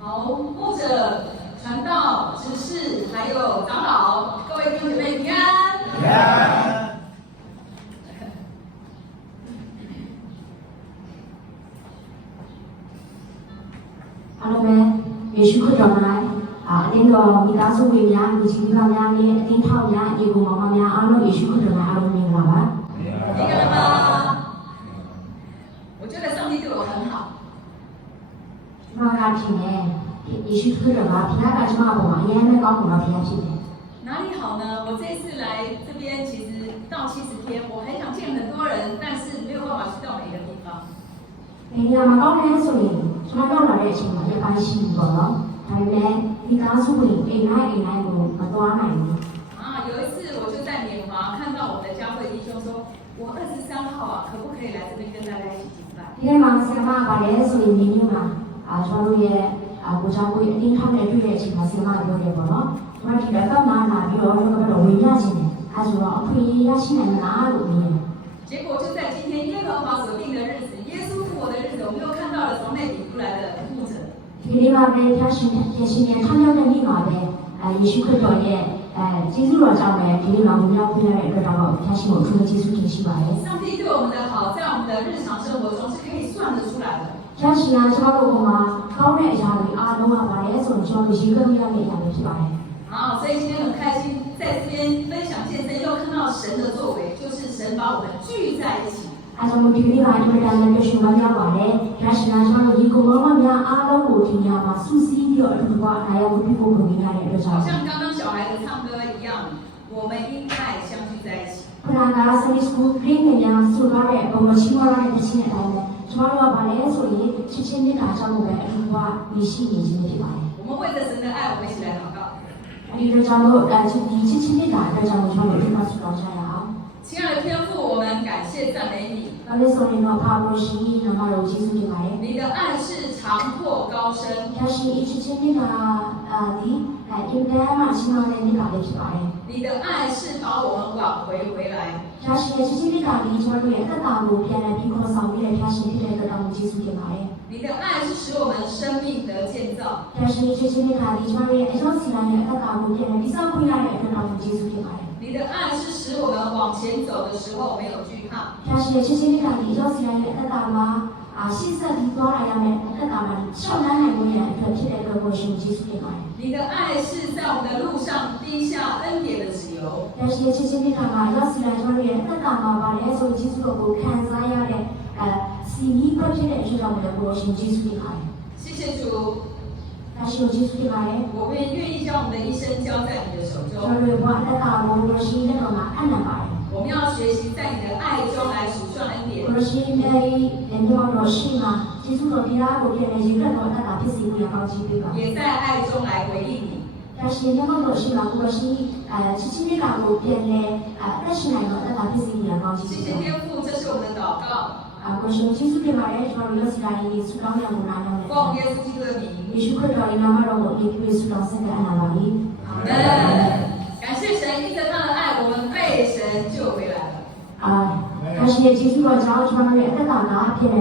好，牧者、传道、执事，还有长老，各位弟兄姐妹平安。平安。အားလုံးပဲယေရှုခရစ်တော်၌အတင်းတော်မိသားစုဝင်များညီချင်းမိဘများနဲ့အတင်းထောက်များညီကိုမောင်မများအားလုံးယေရှုခရစ်တော်၌အားလုံးမင်္ဂလာပါ明白了吗？我觉得上帝对我很好。ကျွန်တော်ကထင်တယ်ယေရှုခရစ်တော်ကဘုရားကကျွန်တော်အပေါ်မှာအရင်နဲ့ကောင်းမှုတော်ဘုရားဖြစ်တယ်哪里好呢？我这次来这边，其实到70天，我很想见很多人，但是没有办法去到每一个地方。ဒီနေရာမှာကောင်းတယ်ဆိုရင်ကျွန်တော်ရောက်လာတဲ့အချိန်မှာရပိုင်းရှိပြီပေါ့နော်ဒါပေမဲ့မိသားစုဝင်အိမ်တိုင်းကိုမသွားနိုင်ဘူး有一次我就在缅华看到我们的教会弟兄说，我23号可不可以来这边跟大家一起敬拜？ဒီနေ့မှာဆရာမကလည်းဆိုရင်ဒီနေ့မှာကျွန်တော်တို့ရဲ့ကိုကြောင့်ကိုအတင်းထောက်နဲ့တွေ့တဲ့အချိန်မှာဆရာမပြောတယ်ပေါ့နော်ကျွန်တော်ဒီတော့မှလာပြီးတော့ကျွန်တော်ဝင်ရခြင်းတယ်အဲဆိုတော့အခွင့်အရေးရရှိနိုင်မလားလို့မြင်တယ်结果就在今天耶和华所定的日子，耶稣复活的日子，我们又看到了从那里出来的牧者。ဒီနေ့မှာပဲဖျားရှင်ရဲ့ထောက်ရောက်တဲ့နေ့မှာပဲယေရှုခရစ်တော်ရဲ့ကျေးဇူးတော်ကြောင့်ပဲဒီနေ့မှာဝင်ရောက်ခွင့်ရတဲ့အတွက်တော့ဖျားရှင်ကိုအထူးကျေးဇူးတင်ရှိပါတယ်上帝对我们的好，在我们的日常生活中是可以算得出来的。ဖျားရှင်ကကျွန်တော်တို့မှာကောင်းတဲ့အရာတွေအားလုံးကပါတယ်ဆိုရင်ကျွန်တော်တို့ရေခွင့်ရတဲ့အရာတွေဖြစ်ပါတယ်所以今天很开心在这边分享见证，又看到神的作为，就是神把我们聚在一起。အဲကြောင့်ဒီနေ့ကအမြဲတမ်းလည်းရှင်မများပါတယ်။ဒါရှင်ကကျွန်တော်ဒီကုမောမများအားလုံးကိုဒီညမှာစုစည်းပြီးတော့အတူတူအားရဖို့ပြုဖို့လုပ်နေရတဲ့အတွက်ကြောင့်像刚刚小孩子唱歌一样，我们因爱相聚在一起。ခဏကစနေစကူဂရင်းနဲ့ညာဆိုတော့တဲ့ဘုံမချီးမွမ်းတဲ့ချင်းအတိုင်းပဲကျွန်တော်တို့ကဗာလဲဆိုရင်ချစ်ချင်းမြတ်တာကြောင့်ပဲအတူတူနေရှိနေခြင်းဖြစ်ပါတယ်我们为着神的爱，我们一起来祷告。ဒီလိုကြောင့်လို့ဒီချစ်ချင်းမြတ်တာအတွက်ကြောင့်ကျွန်တော်တို့ဒီမှာဆုတောင်းကြရအောင်亲爱的天父，我们感谢赞美你。ဘာလို့ဆိုရင်တော့ဘာလို့ရှိနေမှာလို့ယေရှုတင်ပါတယ်你的爱是长阔高深。ဒါရှင်ချစ်ချင်းမြတ်တာဒီအင်တာမှာရှိမှလည်းဒီကလေးဖြစ်ပါတယ်你的爱是把我们挽回回来。ဒါရှင်ရဲ့ချစ်ချင်းမြတ်တာဒီကျွန်တော်တို့ရဲ့အသက်တာကိုပြန်လည်ပြီးခေါ်ဆောင်ပြီးတဲ့ဒါရှင်ဖြစ်တဲ့အတွက်ယေရှုတင်ပါတယ်你的爱是使我们生命得建造。ဒါရှင်ချစ်ချင်းမြတ်တာဒီကျွန်တော်ရဲ့အကြောင်းစီတိုင်းရဲ့အသက်တာကိုပြန်လည်ပြီးဆောင်ခွင့်ရတဲ့အတွက်ယေရှုတင်ပါတယ်你的爱是使我们往前走的时候没有惧怕。ဒါရှင်ချစ်ချင်းမြတ်တာဒီအကြောင်းစီတိုင်းရဲ့အသက်တာမှာရှေ့ဆက်ပြီးသွားရမယ့်အသက်တာမှာရှောက်လန်းနိုင်ဖို့ရအတွက်ဖြစ်တဲ့အတွက်ကိုရှင်ယေရှုတင်ပါတယ်你的爱是在我们的路上滴下恩典的脂油。ဒါရှင်ချစ်ချင်းမြတ်တာမှာရောက်စီတိုင်းကျွန်တော်ရဲ့အသက်တာမှာပါလဲဆိုယေရှုကိုခံစားရတဲ့စီမီးပတ်ဖြစ်တဲ့အကြောင်းကိုရှင်ယေရှုတင်ပါတယ်谢谢主。ဒါရှင်ယေရှုတင်ပါတယ်我们愿意将我们的一生交在你的手中。ကျွန်တော်တို့ကအသက်တာကိုရှင်ရဲ့တော်မှာအနံ့ပါတယ်我们要学习在你的爱中来数算恩典。我是在人家说是嘛，接触到第二个别人有任何的打屁事不要高级对吧？也在爱中来回应你。但是人家说是嘛，我是是今天打过别人但是那个打屁事不要高级。谢谢天父，这是我们的祷告。我是接触的嘛，人说有时来耶稣当了不难了。奉耶稣基督的名。耶稣基督的名，我让我耶稣当圣的安拉里。阿门。感谢神，因着他的爱，我们被神救回来了。但是耶稣说，只要从那个大拿别人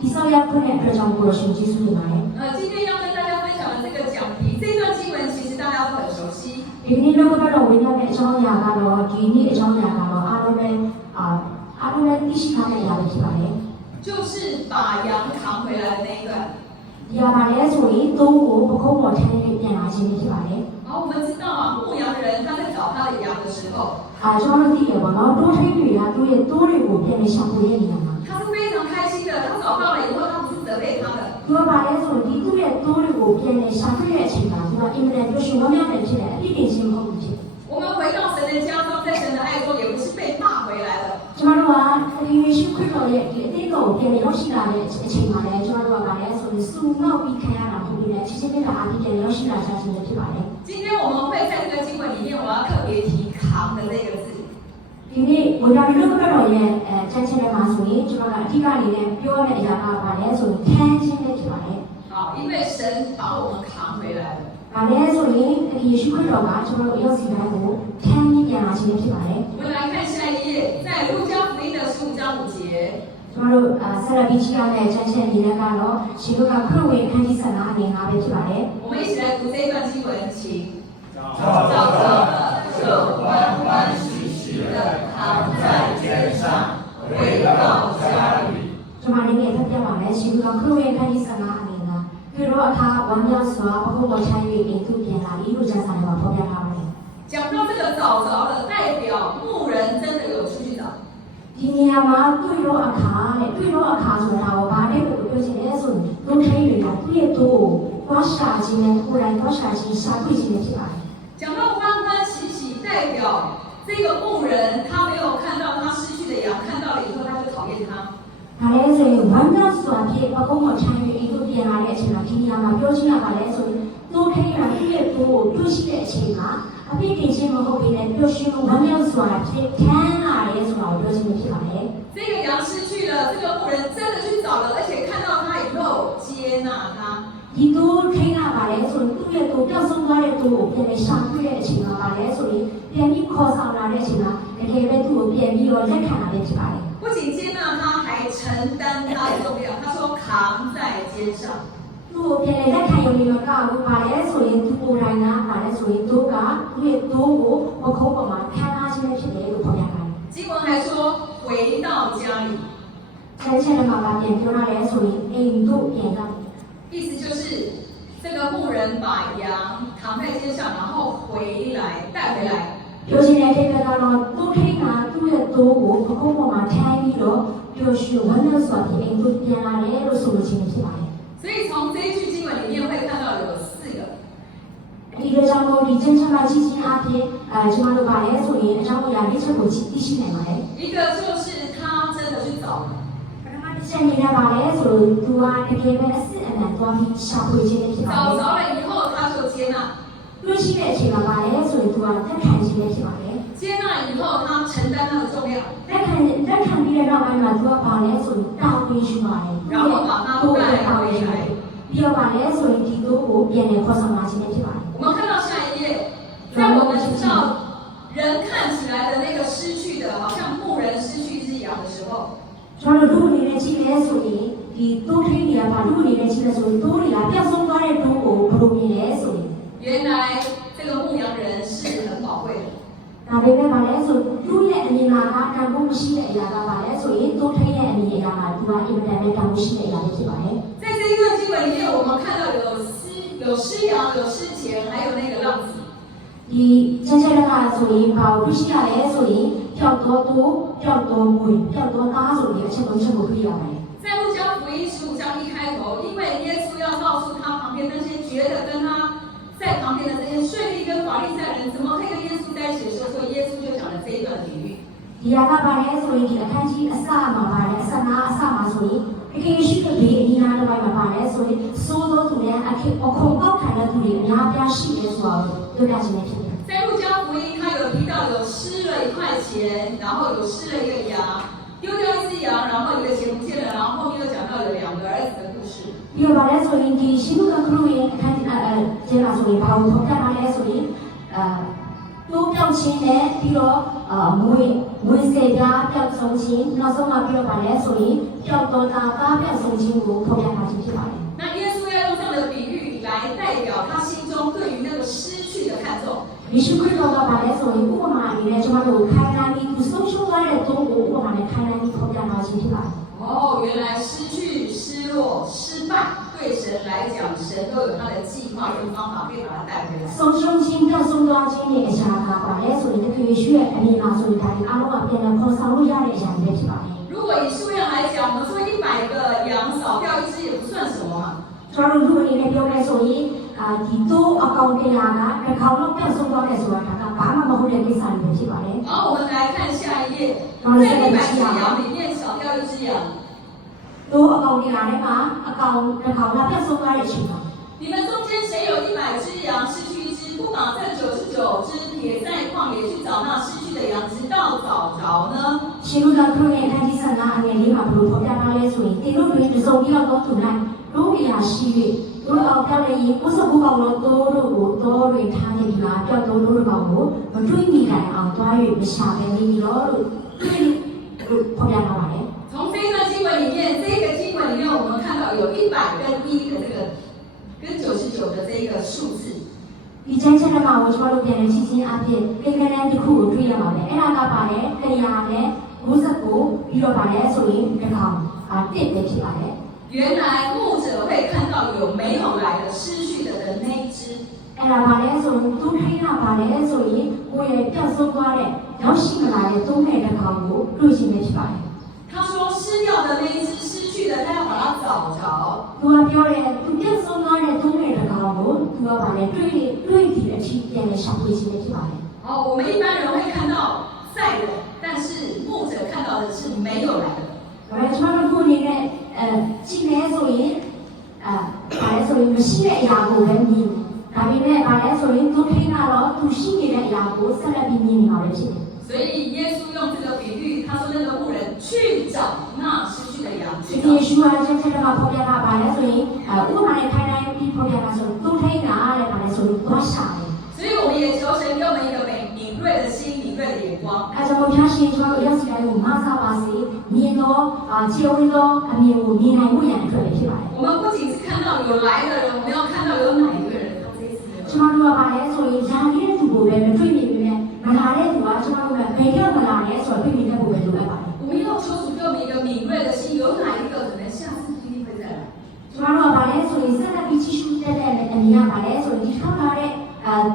第三样可能这种过程耶稣的来。今天要跟大家分享的这个讲题，这段经文其实大家都很熟悉。ဒီနေ့တော့ကတော့ဝိညာဉ်ရဲ့အကြောင်းအရာကတော့ဒီနေ့အကြောင်းအရာကတော့အားလုံးလည်းသိရှိထားတဲ့အရာတွေဖြစ်ပါတယ်။就是把羊扛回来的那一段。ဒီဟာပါလဲဆိုရင်သုံးကိုပခုံးပေါ်ထည့်ပြန်လာခြင်းဖြစ်ပါတယ်။我们知道啊，牧羊人他在找他的羊的时候，ကျွန်တော်တို့သိတယ်ပေါ့နော်တိုးထိန်တွေကသူ့ရဲ့တိုးတွေကိုပြန်နေရှာဖွေရနေမှာ他是非常开心的，他找到了以后，他不是责备他的。သူကပါလဲဆိုရင်ဒီသူ့ရဲ့တိုးတွေကိုပြန်နေရှာဖွေတဲ့အချိန်မှာသူကအင်မတန်ကြွရှင်ဝမ်းမြောက်နေဖြစ်တယ်အပြည့်တင်ခြင်းမဟုတ်ဘူးဖြစ်我们回到神的家中，在神的爱中，也不是被骂回来了。ကျွန်တော်တို့ကယေရှုခရစ်တော်ရဲ့ဒီအသေးကိုပြန်နေရောက်ရှိလာတဲ့အချိန်မှာလည်းကျွန်တော်တို့ကပါလဲဆိုရင်စုငေါ့ပြီးခံရတာဖြစ်ပြီးတဲ့ချစ်ချင်းနဲ့အားဖြင့်ပြန်ရောက်ရှိလာကြခြင်းဖြစ်ပါတယ်今天我们会在这个经文里面，我要特别提“扛”的这个字。ဒီနေ့ဘုရားလူ့ဘက်တော်ရဲ့ချမ်းချင်းထဲမှာဆိုရင်ကျွန်တော်ကအဓိကအနေနဲ့ပြောရမယ့်အရာကပါလဲဆိုရင်ခံခြင်းနဲ့ဖြစ်ပါတယ်好，因为神把我们扛回来了。ဘာလဲဆိုရင်ယေရှုခရစ်တော်ကကျွန်တော်တို့ရောက်စီတိုင်းကိုခံရပြန်လာခြင်းဖြစ်ပါတယ်我们来看下一页，在路加福音的15章5节。ကျွန်တော်တို့ဆက်လက်ပြီးကြည့်ရမယ့်ချမ်းချင်းအနေနဲ့ကတော့ရှင်တို့ကခရစ်ဝင်အခန်းကြီး15အနေ5ပဲ找到了，就欢欢喜喜地躺在肩上，回到家里。ကျွန်မလည်းဖတ်ပြပါမယ်ရှင်ကခရစ်ရဲ့ခန်းကြီး15အနေနဲ့သူတို့အခါဝမ်းမြောက်စွာဘုရားချမ်း၍အိမ်သို့ပြန်လာ၏လို့ကျမ်းစာထဲမှာဖော်ပြထားပါတယ်讲到这个找着了，代表牧人真的有出去找。ဒီနေရာမှာတွေ့တော့အခါဆိုတာကိုဘာနဲ့ကိုပြောချင်လဲဆိုရင်ဒုက္ခရည်ကသူ့ရဲ့သူ့ကိုသွားရှာခြင်းနဲ့ကိုယ်တိုင်သွားရှာခြင်းရှာဖွေခြင်းဖြစ်ပါတယ်讲到欢欢喜喜，代表这个牧人他没有看到他失去的羊，看到了以后他就讨厌他。ဒါလည်းဆိုရင်ဝမ်းမြောက်စွာဖြင့်ဘကုံးမချမ်း၍အိမ်သို့ပြန်လာတဲ့အချိန်မှာဒီနေရာမှာပြောချင်တာပါလဲဆိုရင်ဒုက္ခရည်ကသူ့ရဲ့သူ့ကိုတွေ့ရှိတဲ့အချိန်မှာအပြစ်တင်ခြင်းမဟုတ်ဘဲနဲ့ပျော်ရွှင်ဝမ်းမြောက်စွာဖြင့်ခံလာရဲဆိုတာကိုပြောချင်ဖြစ်ပါတယ်这个羊失去了，这个牧人真的去找了，而且看到他以后接纳他。ဒီသူထိန်းလာပါလေဆိုရင်သူ့ရဲ့သူပျောက်ဆုံးသွားတဲ့သူကိုပြန်ပြီးရှာတွေ့တဲ့အချိန်မှာပါလေဆိုရင်ပြန်ပြီးခေါ်ဆောင်လာတဲ့အချိန်မှာတကယ်ပဲသူ့ကိုပြန်ပြီးတော့လက်ခံလာတဲ့ဖြစ်ပါတယ်不仅接纳他，还承担他的重量。他说扛在肩上。သူ့ကိုပြန်ပြီးလက်ခံရုံနဲ့မကဘူးပါလေဆိုရင်သူကိုယ်တိုင်ကပါလေဆိုရင်သူကသူ့ရဲ့သူ့ကိုပခုံးပေါ်မှာခံထားခြင်းဖြစ်တယ်လို့ဖော်ပြထားတယ်经文还说回到家里，ဆန်းချက်မှာပြန်ပြောလာတယ်ဆိုရင်အိမ်တို့ပြန်တော့意思就是这个牧人把羊扛在肩上，然后回来带回来。ပြောချင်တဲ့ကိစ္စကတော့သူထိန်းတာသူ့ရဲ့သူ့ကိုပခုံးပေါ်မှာထိုင်ပြီးတော့ပျော်ရွှင်ဝမ်းမြောက်စွာဖြင့်အိမ်တို့ပြန်လာတယ်လို့ဆိုလို့ရှိရင်ဖြစ်ပါတယ်所以从这一句经文里面会看到有4个。ဒီလိုကြောင့်မို့ဒီ真正မှာကြီးကြီးအဖြစ်ကျွန်တော်တို့ပါလဲဆိုရင်အကြောင်းအရာလေးချက်ကိုသိရှိနိုင်ပါတယ်一个就是他真的去找了。ပထမတစ်ချက်အနေနဲ့ပါလဲဆိုရင်သူကတကယ်ပဲအစစ်အမှန်သွားပြီးရှာဖွေခြင်းဖြစ်ပါတယ်找着了以后他就接纳。တွေ့ရှိတဲ့အချိန်မှာပါလဲဆိုရင်သူကသက်ခံခြင်းဖြစ်ပါတယ်接纳以后他承担他的重量。သက်ခံပြီးတဲ့နောက်ပိုင်းမှာသူကပါလဲဆိုရင်တောင်းပေးရှိပါတယ်然后把他带回来。ပြီးတော့ပါလဲဆိုရင်ဒီတို့ကိုပြန်လည်ခေါ်ဆောင်လာခြင်းဖြစ်ပါတယ်我们看到下一页，在我们知道人看起来的那个失去的，好像牧人失去一只羊的时候，ကျွန်တော်တို့အနေနဲ့ကြည့်လဲဆိုရင်ဒီတိုးထင်းတွေကပါတို့အနေနဲ့ကြည့်လဲဆိုရင်တိုးတွေကပျောက်ဆုံးသွားတဲ့တိုးကိုဘယ်လိုမြင်လဲဆိုရင်原来这个牧羊人是很宝贵的。ဒါပေမဲ့ပါလဲဆိုသူ့ရဲ့အမြင်မှာကတန်ဖိုးမရှိတဲ့အရာကပါလဲဆိုရင်တိုးထင်းရဲ့အမြင်အရာမှာသူကအင်မတန်ပဲတန်ဖိုးရှိတဲ့အရာလေးဖြစ်ပါတယ်在这一段经文里面，我们看到有失羊，有失钱，还有那个浪子。ဒီချက်ချက်ကဆိုရင်ဘာလို့ရှိရလဲဆိုရင်ပျောက်တော့သူပျောက်တော့ငွေပျောက်တော့သားဆိုတဲ့အချက်ကိုတွေ့ရပါတယ်在路加福音15章一开头，因为耶稣要告诉他旁边那些觉得跟他在旁边的这些税吏跟法利赛人怎么可以跟耶稣在一起的时候，所以耶稣就讲了这一段比喻。ဒီကပါလဲဆိုရင်ဒီအခန်းကြီးအစမှာပါလဲအစမှာဆိုရင်တကယ်ရှိတဲ့ဒီအနာတစ်ပိုင်းမှာပါလဲဆိုရင်စိုးသောသူများအခုအခုပေါက်ခံတဲ့သူတွေအများပြားရှိတယ်ဆိုတော့ပြောပြခြင်းဖြစ်တယ်在路加福音，他有提到有失了1块钱，然后有失了一个羊，丢掉一只羊，然后一个钱不见了，然后后面又讲到有2个儿子的故事。ဒီပါလဲဆိုရင်ဒီရှိမှုကခလို့ရင်အခန်းကြီးကျေပါဆိုရင်ဘာလို့ထောက်ပြပါလဲဆိုရင်တိုးပြောင်းခြင်းနဲ့ပြီးတော့ငွေစေပြားပြောင်းဆုံးခြင်းနောက်ဆုံးမှပြီးတော့ပါလဲဆိုရင်ပျောက်တော့တာသားပြောင်းဆုံးခြင်းကိုဖော်ပြထားခြင်းဖြစ်ပါတယ်那耶稣要用这样的比喻来代表他心中对于那个失去的看重。ယေရှုခရစ်တော်ကပါလဲဆိုရင်ဥပမာအနေနဲ့ကျွန်တော်တို့ခိုင်းလာပြီးသူဆုံးရှုံးသွားတဲ့သူ့ကိုဥပမာနဲ့ခိုင်းလာပြီးဖော်ပြထားခြင်းဖြစ်ပါတယ်哦，原来失去、失落、失败，对神来讲，神都有他的计划跟方法，可以把它带回来。ဆုံးရှုံးခြင်းပျောက်ဆုံးသွားခြင်းရဲ့အရာကပါလဲဆိုရင်တကယ်ရွှေ့အမြင်လာဆိုရင်ဒါဒီအားလုံးကပြန်လည်ခေါ်ဆောင်လို့ရတဲ့အရာတွေဖြစ်ပါတယ်如果以数量来讲，我们说100个羊少掉一只也不算什么嘛。ကျွန်တော်တို့အနေနဲ့ပြောလဲဆိုရင်ဒီတိုးအကောင့်တရားကတစ်ခေါက်တော့ပျောက်ဆုံးသွားတယ်ဆိုတာကဘာမှမဟုတ်တဲ့ကိစ္စတွေဖြစ်ပါတယ်好，我们来看下一页，在100只羊里面少掉一只羊。တိုးအကောင့်တရားထဲမှာအကောင်တစ်ခေါက်ကပျောက်ဆုံးသွားတဲ့အချိန်မှာ你们中间谁有100只羊失去一只，不把这99只撇在旷野去找那失去的羊，直到找着呢？ရှင်တို့ကခရစ်ရဲ့အခန်းကြီး15အငယ်လေးမှာဘယ်လိုဖော်ပြထားလဲဆိုရင်တင်တို့တွင်သုံးပြီးတော့သူ၌တို့အရာရှိ၍တို့အောင်ပြောင်းလဲရင်ကိုယ်စကူပေါင်းတော့တို့ကိုတော်တွင်ထားနေဒီမှာပျောက်တို့တို့ပေါင်းကိုမတွေ့မိနိုင်အောင်တွား၍မရှာပဲနေလို့ဖော်ပြထားပါတယ်从这一段经文里面，这个经文里面我们看到有100跟1的这个跟99的这个数字。ဒီ ဒီချမ်းချမ်းမှာကိုကျွန်တော်တို့ပြန်နေချင်းချင်းအဖြစ်သင်္ကန်းတစ်ခုကိုတွေ့ရပါမယ်အဲ့ဒါကပါတယ်တရားနဲ့59ပြီးတော့ပါတယ်ဆိုရင်တစ်ထောင်တစ်ပဲဖြစ်ပါတယ်原来牧者会看到有没有来的失去的那一只အဲ့ဒါပါတယ်ဆိုရင်သူထိန်းတာပါတယ်ဆိုရင်ကိုယ်ရဲ့ပြောက်ဆုံးသွားတဲ့ရောက်ရှိမလာတဲ့သုံးတဲ့တစ်ထောင်ကိုတွေ့ရှိနေဖြစ်ပါတယ်他说失掉的那一只失去的他要把它找着သူကပြောတယ်သူပြောက်ဆုံးသွားတဲ့သုံးတဲ့တစ်ထောင်ကိုသူကပါတယ်တွေ့ဒီအထိပြန်နေရှာဖွေရှိနေဖြစ်ပါတယ်我们一般人会看到在的但是牧者看到的是没有来的ဒါပေမဲ့ကျွန်တော်တို့အနေနဲ့ကြည့်နေဆိုရင်ဘာလဲဆိုရင်မရှိတဲ့အရာကိုပဲမြင်ဒါပေမဲ့ဘာလဲဆိုရင်သူထိန်းတာတော့သူရှိနေတဲ့အရာကိုဆက်လက်ပြီးမြင်နေမှာပဲဖြစ်တယ်所以耶稣用这个比喻他说那个牧人去找那失去的羊去ဒီယေရှုက真正မှာဖော်ပြတာဘာလဲဆိုရင်ဥပမာနဲ့ထိုင်တိုင်းပြီးဖော်ပြတာဆိုသူထိန်းတာတဲ့ဘာလဲဆိုရင်သွားရှာတယ်所以我们也求神给我们一个敏锐的心敏锐的眼光အဲကြောင့်ဘုရားရှင်ကျွန်တော်တို့ရောက်စီတိုင်းကိုမဆာပါစေမြင်တော့ခြေဝင်းတော့အမြင်ကိုမြင်နိုင်ဖို့ရန်အတွက်ဖြစ်ပါတယ်我们不仅是看到有来的人我们要看到有哪一个人ကျွန်တော်တို့ကဘာလဲဆိုရင်ယာလေးတဲ့သူကိုပဲမတွေ့မြင်ပေမဲ့မလာတဲ့သူကကျွန်တော်တို့ကဘယ်တော့မလာလဲဆိုတော့တွေ့မြင်တဲ့ပုံပဲလိုအပ်ပါတယ်我们要求主给我们一个敏锐的心有哪一个可能下次一定会再来ကျွန်တော်တို့ကဘာလဲဆိုရင်ဆက်လက်ပြီးကြည့်ရှုတဲ့အမြင်ကဘာလဲဆိုရင်ဒီထောက်ထားတဲ့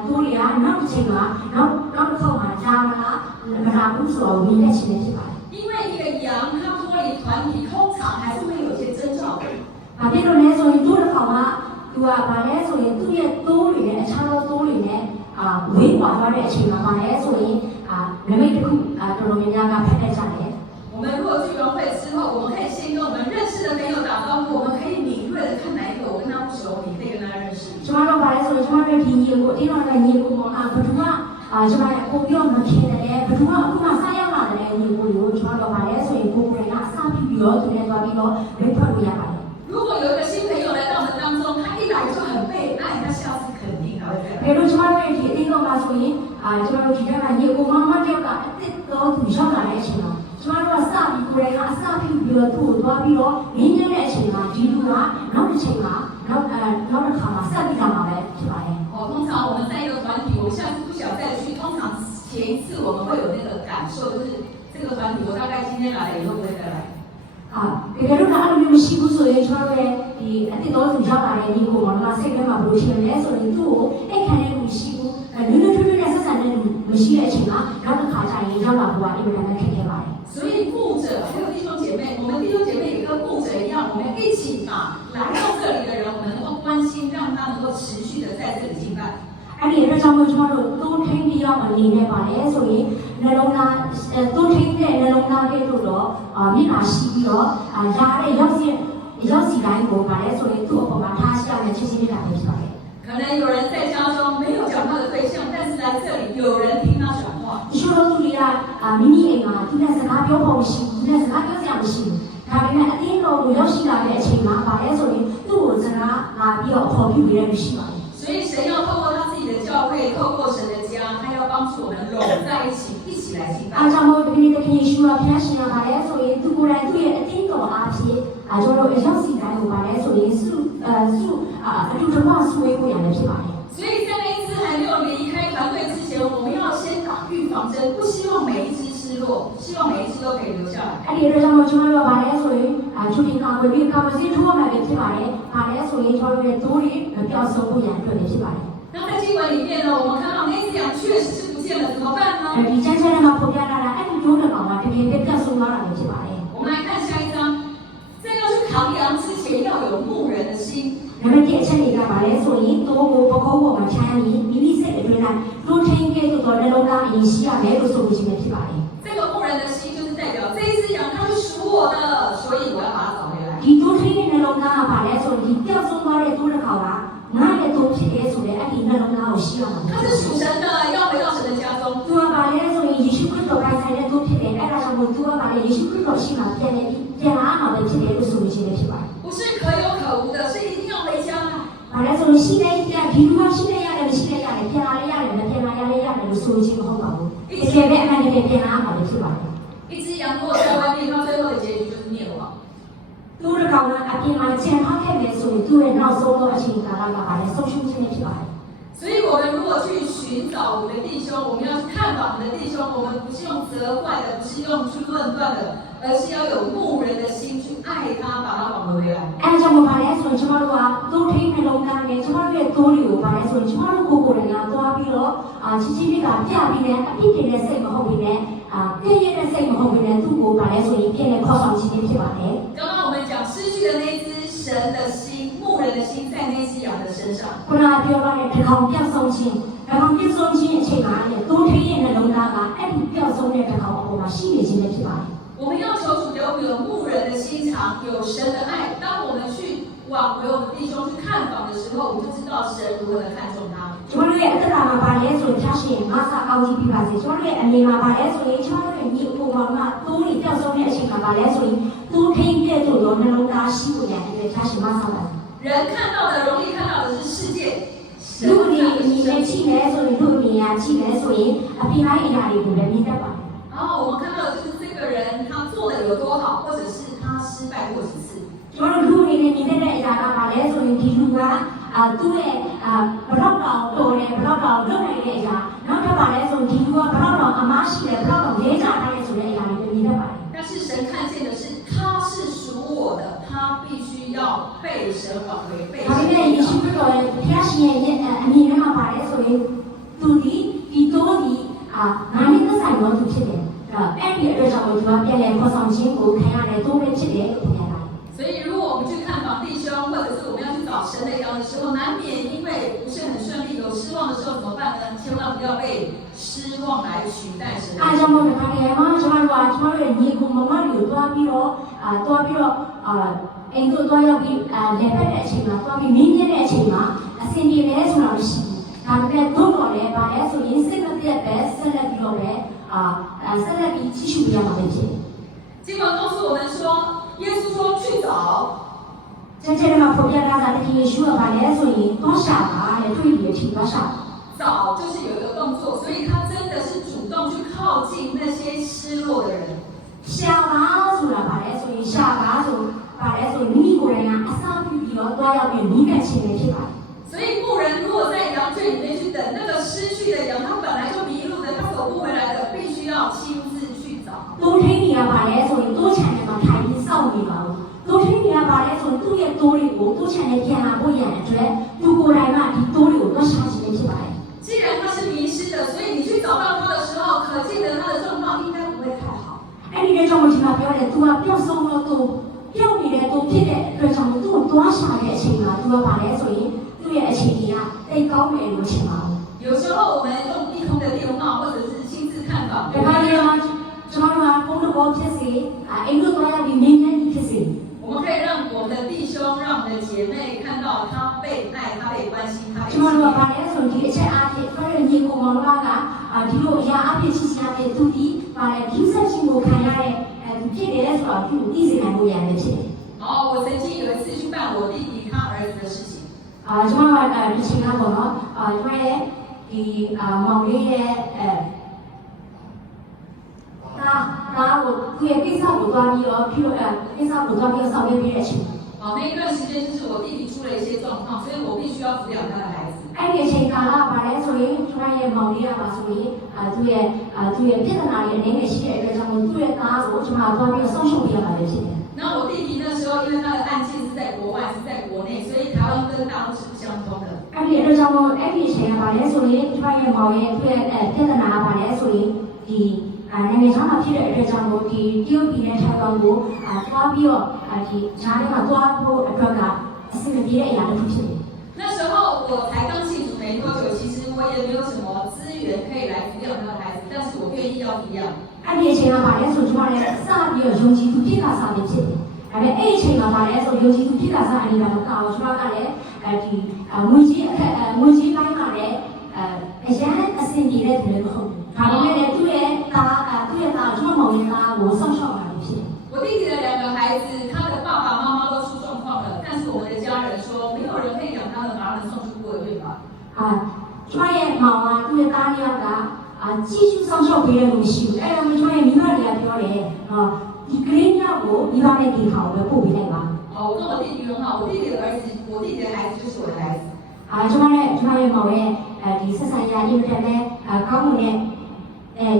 သူတွေကနောက်တစ်ချိန်မှာနောက်တစ်ခေါက်မှာကြာမလားမလာဘူးဆိုတော့မြင်တဲ့ချင်းဖြစ်ပါတယ်因为一个羊它脱离团体通常还是会有些征兆的ဘာဖြစ်လို့လဲဆိုရင်သူ့တစ်ခေါက်ကသူကဘာလဲဆိုရင်သူ့ရဲ့တိုးတွေနဲ့အခြားသောတိုးတွေနဲ့ဝေးကွာသွားတဲ့အချိန်မှာဘာလဲဆိုရင်နမိတ်တစ်ခုတော်တော်များများကဖတ်တတ်ကြတယ်我们如果聚完会之后我们可以先跟我们认识的朋友打招呼我们可以敏锐的看哪一个我跟他不熟你可以跟他认识ကျွန်တော်တို့ဘာလဲဆိုရင်ကျွန်တော်တို့ဒီညီကိုအတင်းတော်နဲ့ညီကိုဘယ်သူကကျွန်တော်ရဲ့ကိုပြောမဖြစ်တယ်ဘယ်သူကအခုမှစရောက်လာတယ်ညီကိုကိုကျွန်တော်တို့ဘာလဲဆိုရင်ကိုယ်ကစပြီးတော့သူနဲ့သွားပြီးတော့လက်ထွက်လို့ရပါတယ်如果有一个新朋友来到我们当中他一来就很被爱他下次肯定还会再来ဘယ်လိုကျွန်တော်တို့ဒီအတင်းတော်မှာဆိုရင်ကျွန်တော်တို့ဒီကညီကိုမမတယောက်ကအစ်တော်သူရောက်လာတဲ့အချိန်မှာကျွန်တော်တို့ကစပြီးကိုယ်ကအစပြီးတော့သူ့ကိုသွားပြီးတော့ငင်းနေတဲ့အချိန်မှာဒီလူကနောက်တစ်ချိန်မှာနောက်တစ်ခါမှာဆက်ပြီးတော့မှာပဲဖြစ်ပါတယ်通常我们在一个团体我下次不想再去通常前一次我们会有那个感受就是这个团体我大概今天来了以后不会再来တကယ်လို့အဲ့လိုမျိုးမရှိဘူးဆိုရင်ကျွန်တော်တို့ဒီအတိတ်တော်သူရောက်လာတဲ့ညီကိုမောင်နှမစိတ်ထဲမှာဘယ်လိုရှိလဲဆိုရင်သူ့ကိုအဲ့ခံတဲ့လူရှိဘူးနည်းနည်းထွေးထွေးနဲ့ဆက်ဆံတဲ့လူမရှိတဲ့အချိန်မှာနောက်တစ်ခါကျရင်ရောက်လာဖို့ကအင်မတန်ခက်ခဲပါတယ်所以牧者还有弟兄姐妹我们弟兄姐妹也跟牧者一样我们一起把来到这里的人我们能够关心让他能够持续的在这里敬拜အဲ့ဒီအတွက်ကြောင့်ကျွန်တော်တို့တိုးထိန်ပြီးတော့အနေနဲ့ပါတယ်ဆိုရင်နှလုံးသားတိုးထိန်တဲ့နှလုံးသားလေးတို့တော့မျက်နှာရှိပြီးတော့ရာတဲ့ရောက်စီတိုင်းကိုပါတယ်ဆိုရင်သူ့အပေါ်မှာထားရှိရမယ့်ချစ်ချင်းမျက်နှာပဲဖြစ်ပါတယ်可能有人在家中没有讲话的对象但是来这里有人听他讲话တချို့တို့တွေကမိမိအိမ်မှာသူနဲ့စကားပြောဖို့မရှိဘူးသူနဲ့စကားပြောစရာမရှိဘူးဒါပေမဲ့အတင်းတော်ကိုရောက်ရှိလာတဲ့အချိန်မှာပါတယ်ဆိုရင်သူ့ကိုစကားလာပြီးတော့ခေါ်ပြီးရတဲ့ရှိပါတယ်所以神要透过他自己的教会透过神的家他要帮助我们拢在一起一起来敬拜အားကြောင့်မို့ဒီနေ့တခင်ယေရှုကဖျားရှင်ရပါတယ်ဆိုရင်သူကိုယ်တိုင်သူ့ရဲ့အတင်းတော်အားဖြင့်ကျွန်တော်တို့အရောက်စီတိုင်းကိုပါတယ်ဆိုရင်အတူတကွဆွေးကိုရတယ်ဖြစ်ပါတယ်所以在那一次还没有离开团队之前我们要先打预防针不希望每一只失落希望每一只都可以留下来အဲ့ဒီအတွက်ကြောင့်မို့ကျွန်တော်တို့ပါတယ်ဆိုရင်ချူတင်ကာဝယ်ပြီးကာဝယ်စီထိုးမှပဲဖြစ်ပါတယ်ပါတယ်ဆိုရင်ကျွန်တော်တို့ရဲ့တိုးတွေမပြောင်းဆုံးဖို့ရန်အတွက်ဖြစ်ပါတယ်那在经文里面呢我们看到那只羊确实是不见了怎么办呢ဒီချမ်းချမ်းမှာပေါ်ပြလာတာအဲ့ဒီတိုးတဲ့ကောင်ကတကယ်ပြောင်းဆုံးသွားတာပဲဖြစ်ပါတယ်我们来看下一章在要去扛羊之前要有牧人的心那么第二ချက်တွေကပါလဲဆိုရင်တိုးကိုပခုံးပေါ်မှာချမ်းပြီးမိမိစိတ်အတွင်းကတိုးထင်းခဲ့သောနှလုံးသားအရင်ရှိရမယ်လို့ဆိုလို့ရှိနေဖြစ်ပါတယ်这个牧人的心就是代表这一只羊它是属我的所以我要把它找回来ဒီတိုးထင်းတဲ့နှလုံးသားကပါလဲဆိုရင်ဒီပျောက်ဆုံးသွားတဲ့တိုးတစ်ခါကငါရဲ့တိုးဖြစ်တဲ့ဆိုတဲ့အဲ့ဒီနှလုံးသားကိုရှိရမှာ它是属神的要回到神的家中သူကပါလဲဆိုရင်ယေရှုခရစ်တော်ကိုဆိုင်တဲ့တိုးဖြစ်တယ်အဲ့ဒါကြောင့်မို့သူကပါလဲယေရှုခရစ်တော်ရှိမှပြန်လာမှာပဲဖြစ်တယ်လို့ဆိုလို့ရှိနေဖြစ်ပါတယ်不是可有可无的是一定要回家ဘာလဲဆိုရင်ရှိတဲ့ဒီလူကရှိတဲ့ရတယ်မရှိတဲ့ရတယ်ပြန်လာရရတယ်မပြန်လာရရတယ်လို့ဆိုချင်မဟုတ်ပါဘူးတကယ်ပဲအမှန်တကယ်ပြန်လာမှာလည်းဖြစ်ပါတယ်一只羊如果在外面到最后的结局就是灭亡သူတို့ကောင်ကအပြင်မှာချန်ထားခဲ့တယ်ဆိုရင်သူ့ရဲ့နောက်ဆုံးသောအချိန်ကာလကပါလဲဆုံးရှုံးခြင်းဖြစ်ပါတယ်所以我我们如果去寻找我们的弟兄，我们要去看访我们的弟兄，我们不是用责怪的，不是用去论断的，而是要有牧人的心去爱他，把他挽回来。အဲကြောင့်မို့ပါလဲဆိုရင်ကျမတို့ကတိုးထိန်နှလုံးသားနဲ့ကျမတို့ရဲ့တိုးတွေကိုပါလဲဆိုရင်ကျမတို့ကိုယ်ကိုယ်တိုင်ကသွားပြီးတော့ချစ်ချင်းလေးကပြပြီးနဲ့အပြစ်တင်တဲ့စိတ်မဟုတ်ဘဲနဲ့ပြည့်ရတဲ့စိတ်မဟုတ်ဘဲနဲ့သူ့ကိုပါလဲဆိုရင်ပြန်လဲခေါ်ဆောင်ခြင်းဖြစ်ပါတယ်刚刚我们讲失去的那只神的心，牧人的心在那只羊的身上。ခုနပြောရတဲ့တစ်ခေါက်ပြောက်ဆုံးခြင်းတစ်ခေါက်ပြည့်စုံခြင်းအချိန်မှာလေတိုးထိန်ရဲ့နှလုံးသားကအဲ့ဒီပြောက်ဆုံးတဲ့တစ်ခေါက်အပေါ်မှာရှိနေခြင်းဖြစ်ပါတယ်我们要求主给我们有牧人的心肠，有神的爱。当我们去挽回我们弟兄去看访的时候，我们就知道神如何的看重他。ကျမတို့ရဲ့အသက်တာမှာပါလဲဆိုရင်ဖျားရှင်မဆာကောင်းကြီးပြပါစေကျမတို့ရဲ့အနေမှာပါလဲဆိုရင်ကျမတို့ရဲ့ညီအကိုမောင်မတိုးတွေပြောက်ဆုံးတဲ့အချိန်မှာပါလဲဆိုရင်တိုးထိန်တဲ့သူတို့နှလုံးသားရှိဖို့ရတဲ့ဖျားရှင်မဆာပါ人看到的容易看到的是世界，လူတွေအမြင်နဲ့ကြည့်လဲဆိုရင်လူအမြင်ကကြည့်လဲဆိုရင်အပြင်ပိုင်းအရာတွေကိုလည်းမြင်တတ်ပါတယ်然后我们看到的就是这个人他做的有多好，或者是他失败过几次。ကျမတို့လူတွေနဲ့မြင်တဲ့အရာကပါလဲဆိုရင်ဒီလူကသူ့ရဲ့ဘလောက်တောင်တော်တယ်ဘလောက်တောင်လုပ်နိုင်တဲ့အရာနောက်ထပ်ပါလဲဆိုရင်ဒီလူကဘလောက်တောင်အမားရှိတယ်ဘလောက်တောင်လေးစားထားတယ်ဆိုတဲ့အရာတွေမြင်တတ်ပါတယ်但是神看见的是他是属我的，他必须要被神挽回，被神ဒါပေမဲ့ယေရှုခရစ်တော်ရဲ့ဖျားရှင်ရဲ့အမြင်ထဲမှာပါလဲဆိုရင်သူဒီတိုးဒီငါနဲ့သက်ဆိုင်တော်သူဖြစ်တယ်အဲ့ဒီအတွက်ကြောင့်ဒီကပြန်လည်ခေါ်ဆောင်ခြင်းကိုခံရတယ်တိုးပဲဖြစ်တယ်လို့ပြောတာ所以如果我们去看访弟兄，或者是我们要去找神的羊的时候，难免因为不是很顺利，有失望的时候怎么办呢？千万不要被失望来取代神的အားကြောင့်မို့ဒီခါလေးမှာကျမတို့ရဲ့ညီကိုမမတွေကိုတွားပြီးတော့အိမ်တို့တွားရောက်ပြီးလေပတ်တဲ့အချိန်မှာတွားပြီးမင်းမြတဲ့အချိန်မှာအဆင်ပြေတယ်ဆိုတာမရှိဘူးဒါပေမဲ့တို့တော်လည်းဗာလဲဆိုရင်စိတ်မပြတ်ပဲဆက်လက်ပြီးတော့လည်းဆက်လက်ပြီးကြည့်ရှုပြရမှာပဲဖြစ်经文告诉我们说，耶稣说去找。真正的嘛，普遍大家的耶稣啊，把来所以多少啊，也对也挺多少。找就是有一个动作，所以他真的是主动去靠近那些失落的人。下巴做了，把来所以下巴做，把来所以米国人啊，上比比了都要比敏感前面去吧。所以牧人如果在羊圈里面去等那个失去的羊，他本来就迷路的，他走不回来的，必须要亲自去找。多听你啊，把来所以多产的嘛，太低少你了。多听你啊，把来所以多也多的我多产的天啊，不演出来，多过来嘛，你多的我多伤心的去吧。既然他是迷失的，所以你去找到他的时候，可见得他的状况应该不会太好。哎，你这种情况表的多啊，表送了多，表面的多撇的，这种多多少的情况，多把来所以。对而且你啊，在高美如情况。有时候我们用地空的电话，或者是亲自看访。对吧？对啊，怎么说？公路高撇谁？一路都要比明年你撇谁？我们可以让我们的弟兄，让我们的姐妹看到他被爱，他被关心，他被。怎么说？把来说第一切阿撇，反正你公路那个第六呀阿撇其实阿撇土地，把来第三进步看下来，撇的来说就第四年不一样的撇。哦，我曾经有一次去办我弟弟他儿子的事情。ကျမကဒီချိန်ကတော့ကျမရဲ့ဒီမောင်လေးရဲ့ဒါကိုသူရဲ့ကိစ္စကိုသွားပြီးတော့ပြုကိစ္စကိုသွားပြီးတော့ဆောင်ရွက်ပြီးတဲ့အချိန်那一段时间就是我弟弟出了一些状况，所以我必须要抚养他的孩子。အဲ့ဒီအချိန်ကာလပါလဲဆိုရင်ကျမရဲ့မောင်လေးကပါဆိုရင်သူရဲ့ပြဿနာတွေအနေနဲ့ရှိတဲ့အတွက်ကြောင့်သူ့ရဲ့သားကိုကျမသွားပြီးတော့ဆုံးရှုံးပြရပါတယ်ဖြစ်တယ်那我弟弟那时候因为他的案件是在国外，是在国内，所以台湾跟大陆是不相通的。အဲ့ဒီအတွက်ကြောင့်အဲ့ဒီအချိန်ကပါလဲဆိုရင်ကျမရဲ့မောင်ရဲ့ပြဿနာပါလဲဆိုရင်ဒီနိုင်ငံခြားမှာဖြစ်တဲ့အတွက်ကြောင့်ဒီတရုတ်ပြည်နဲ့ထိုင်ဝမ်ကိုသွားပြီးတော့ဒီဂျားထဲမှာသွားဖို့အတွက်ကအဆင်မပြေတဲ့အရာတစ်ခုဖြစ်တယ်那时候我才刚信主没多久，其实我也没有什么资源可以来抚养他的孩子，但是我愿意要抚养。အဲ့ဒီအချိန်မှာပါလဲဆိုကျမလည်းစပြီးတော့ယုံကြည်သူဖြစ်လာစားပြီးဖြစ်တယ်။ဒါပေမဲ့အဲ့ဒီအချိန်မှာပါလဲဆိုယုံကြည်သူဖြစ်လာစားအနေနဲ့တော့ကျမကလည်းဒီငွေကြီးပိုင်းမှာလည်းအရန်အဆင်ပြေတဲ့သူလည်းမဟုတ်ဘူး။ဒါပေမဲ့လည်းသူ့ရဲ့သားကျမမောင်ရဲ့သားကိုဆောက်ရှောက်လာပြီးဖြစ်တယ်我弟弟的两个孩子，他的爸爸妈妈都出状况了，但是我们的家人说没有人可以养他们，把他们送出孤儿院吧。ကျမရဲ့မောင်ကသူ့ရဲ့သားလေးကကြီးစုဆောင်ရှောက်ပေးရလို့ရှိဘူးအဲ့ဒါမျိုးကျမရဲ့မိဘတွေကပြောတယ်ဒီကလေးမျိုးကိုမိဘနဲ့ဒီခေါ်ပဲပို့ပေးလိုက်ပါ我跟我弟弟很好，我弟弟的孩子就是我的孩子。ကျမရဲ့မောင်ရဲ့ဒီ ရာအင်တာနက်ကောင်းမှုနဲ့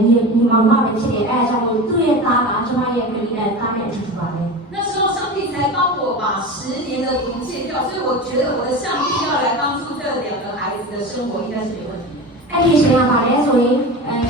ညီမောင်နှမပဲဖြစ်တယ်အဲအကြောင်းကိုသူ့ရဲ့သားကကျွန်မရဲ့ကလေးနဲ့သားနဲ့အတူတူပါပဲ 那时候上帝才帮我把10年的毒戒掉，所以我觉得我的上帝要来帮助这2个孩子的生活应该是没问题。အဲ့ဒီအချိန်ကပါလဲဆိုရင်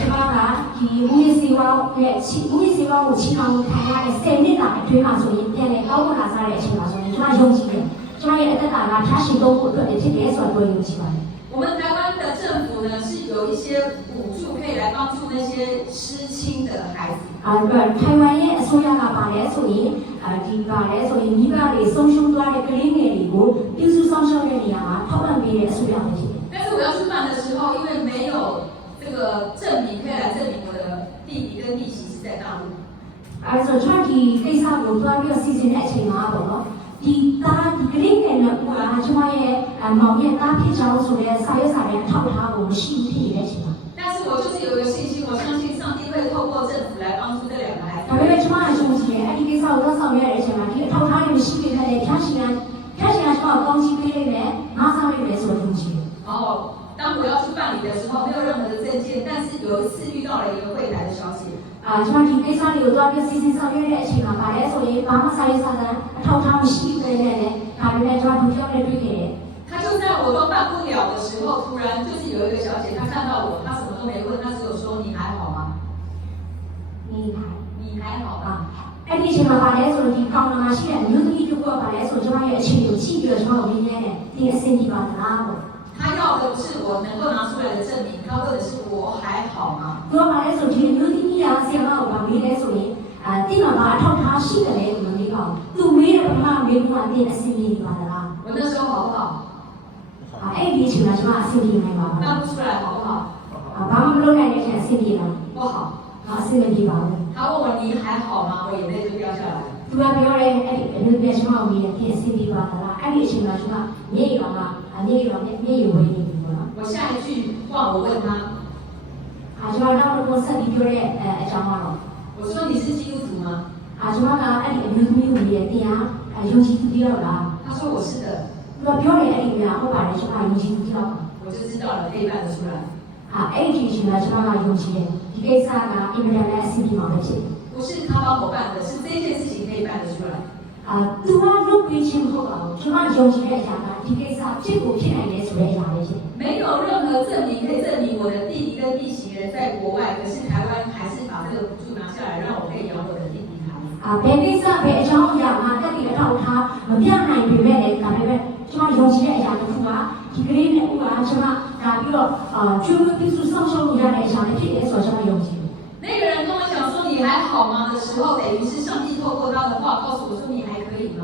ကျွန်မကဒီမူရစီဝါရဲ့မူရစီဝါကိုချီအောင်ခံရတဲ့10နှစ်တာအတွင်းမှာဆိုရင်ပြန်လဲကောင်းမွန်လာစားတဲ့အချိန်မှာဆိုရင်ကျွန်မယုံကြည်တယ်ကျွန်မရဲ့အသက်တာကဖျားရှိသုံးဖို့အတွက်ဖြစ်တယ်ဆိုတော့ယုံကြည်ပါတယ် 我们台湾的政府呢是有一些补助可以来帮助那些失亲的孩子。ထိုင်ဝမ်ရဲ့အစိုးရကပါလဲဆိုရင်ဒီပါလဲဆိုရင်မိဘတွေဆုံးရှုံးသွားတဲ့ကလေးငယ်တွေကိုပြုစုဆောင်ရှောက်တဲ့နေရာမှာထောက်ပံ့ပေးတဲ့အစိုးရပဲဖြစ်တယ် 但是我要去办的时候，因为没有这个证明可以来证明我的弟弟跟弟媳是在大陆。အဲဆိုကျွန်တော်ဒီကိစ္စကိုတွားပြီးတော့စီစဉ်တဲ့အချိန်မှာပေါ့နော်ဒီကလေးငယ်နဲ့ကကျွန်မရဲ့မောင်ရဲ့တားဖြစ်ချောင်းဆိုတဲ့စာရွက်စာတမ်းထောက်ထားဖို့မရှိဘူးဖြစ်နေတဲ့အချိန်မှာ 但是我就是有一个信心，我相信上帝会透过政府来帮助这2个孩子。 ဒါပေမဲ့ကျွန်မအရှုံးကြီးရဲ့အဲ့ဒီကိစ္စကိုတော့ဆောင်ရွက်ရတဲ့အချိန်မှာဒီအထောက်ထားတွေမရှိခဲ့တဲ့ဖျားရှင်ကကျွန်မကိုကောင်းချီးပေးလိုက်တယ်ငါဆောင်ရွက်တယ်ဆိုတော့ရှိတယ် 然后当我要去办理的时候，没有任何的证件，但是有一次遇到了一个柜台的消息。ကျွန်မဒီကိစ္စတွေကိုတော့ပြစီစဉ်ဆောင်ရွက်တဲ့အချိန်မှာဗါလဲဆိုရင်ဘာမှစာရေးစာတမ်းအထောက်ထားမရှိခဲ့တဲ့နဲ့ဒါပေမဲ့ကျွန်မတို့ကြောက်နေတွေ့ခဲ့တယ် 他就在我都办不了的时候，突然就是有一个小姐，她看到我，她什么都没问，她只有说你还好吗？你还好吗？အဲ့ဒီအချိန်မှာဗါလဲဆိုရင်ဒီကောင်နာရှိတဲ့မြို့သမီးတို့ကဗါလဲဆိုကျွန်မရဲ့အခြေအနေကိုကြည့်ပြီးတော့ကျွန်မကိုမြင်နေတယ်ဒီအဆင်ပြေပါလားပေါ့ 他要的不是我能够拿出来的证明，他问的是我还好吗？ သူကဗါလဲဆိုဒီမြို့သမီးကဆရာမကိုဗာမေးလဲဆိုရင်တိမှာဗာအထောက်ထားရှိတယ်လေဒီလိုမေးပါသူမေးတဲ့ပထမမေးခွန်းကတင်အဆင်ပြေပါလား 我那时候好不好？ အဲ့ဒီအချိန်မှာကျွန်မအဆင်ပြေနိုင်ပါဘူး 办不出来好不好？ ဘာမှမလုပ်နိုင်တဲ့အချိန်အဆင်ပြေလား 不好。 အဆင်မပြေပါဘူး 他问我你还好吗？我眼泪就掉下来了。 သူကပြောတယ်အဲ့ဒီအလူပြကျွန်မကိုမေးတယ်တင်အဆင်ပြေပါလားအဲ့ဒီအချိန်မှာကျွန်မမြေရီကောင်ကမြေရီကောင်နဲ့မြေရီဝေးနေပြီပေါ့နော် 我下一句话我问他， ကျွန်မနောက်တော့ဆက်ပြီးပြောတဲ့အကြောင်းကတော့ 我说你是基督徒吗？ ကျွန်မကအဲ့ဒီအမျိုးသမီးကိုမေးတယ်တရားယုံကြည်သူတရားလား 他说我是的， သူကပြောတယ်အဲ့ဒီကဟုတ်ပါတယ်ကျွန်မယုံကြည်သူတရား 我就知道了，可以办得出来。 အဲ့ဒီအချိန်မှာကျွန်မကယုံကြည်တယ်ဒီကိစ္စကအင်မတန်နဲ့အဆင်ပြေမှာပဲဖြစ်တယ် 不是他帮我办的，是这件事情可以办得出来。 သူကလုပ်ပြီးချင်းဟုတ်ပါဘူးကျွန်မယုံကြည်တဲ့အရာကဒီကိစ္စဖြစ်ကိုဖြစ်နိုင်တယ်ဆိုတဲ့အရာပဲဖြစ်တယ် 没有任何证明可以证明我的弟弟跟弟媳人在国外，可是台湾还是把这个补助拿下来，让我可以养我的弟弟他们。 ဘယ်ကိစ္စပဲအကြောင်းအရာမှာတက်ပြီးအထောက်ထားမပြနိုင်ပေမဲ့လည်းဒါပေမဲ့ကျွန်မယုံကြည်တဲ့အရာတစ်ခုကဒီကလေးနဲ့ဥပမာကျွန်မဒါပြီးတော့ကျွေးမွေးပြုစုဆောင်ရှောက်ရတဲ့အရာတွေဖြစ်တယ်ဆိုတော့ကျွန်မယုံကြည်တယ် 那个人跟我讲说你还好吗的时候，等于是上帝透过他的话告诉我说你还可以吗？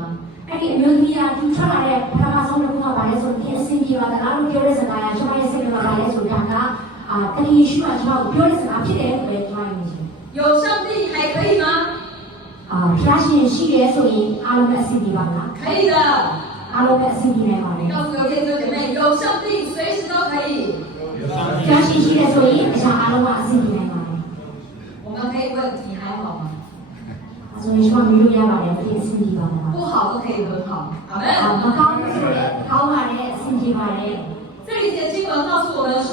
အဲ့ဒီအမျိုးသမီးကသူထွက်လာတဲ့ပထမဆုံးတစ်ခုကဘာလဲဆိုရင်အဆင်ပြေပါလားလို့ပြောတဲ့စကားကကျွန်မရဲ့စိတ်ထဲမှာဘာလဲဆိုတာကတတိယရှိမှကျွန်မကိုပြောတဲ့စကားဖြစ်တယ်ဆိုရင်ကျွန်မယုံကြည် 有上帝还可以吗？ ဖျားရှင်ရှိတယ်ဆိုရင်အားလုံးအဆင်ပြေပါလား 可以的。 အားလုံးအဆင်ပြေနိုင်ပါလေ 告诉有天弟兄姐妹，有上帝随时都可以。 ဖျားရှင်ရှိတယ်ဆိုရင်အရာအားလုံးကအဆင်ပြေနိုင်ပါလေ 我们可以问你还好吗？ ဆိုရင်ကျွန်မမျိုးရပါတယ်ဒီအဆင်ပြေပါလား 不好都可以很好。阿门。 မကောင်းဘူးဆိုရင်ကောင်းပါလေအဆင်ပြေပါလေ 这里的经文告诉我们说，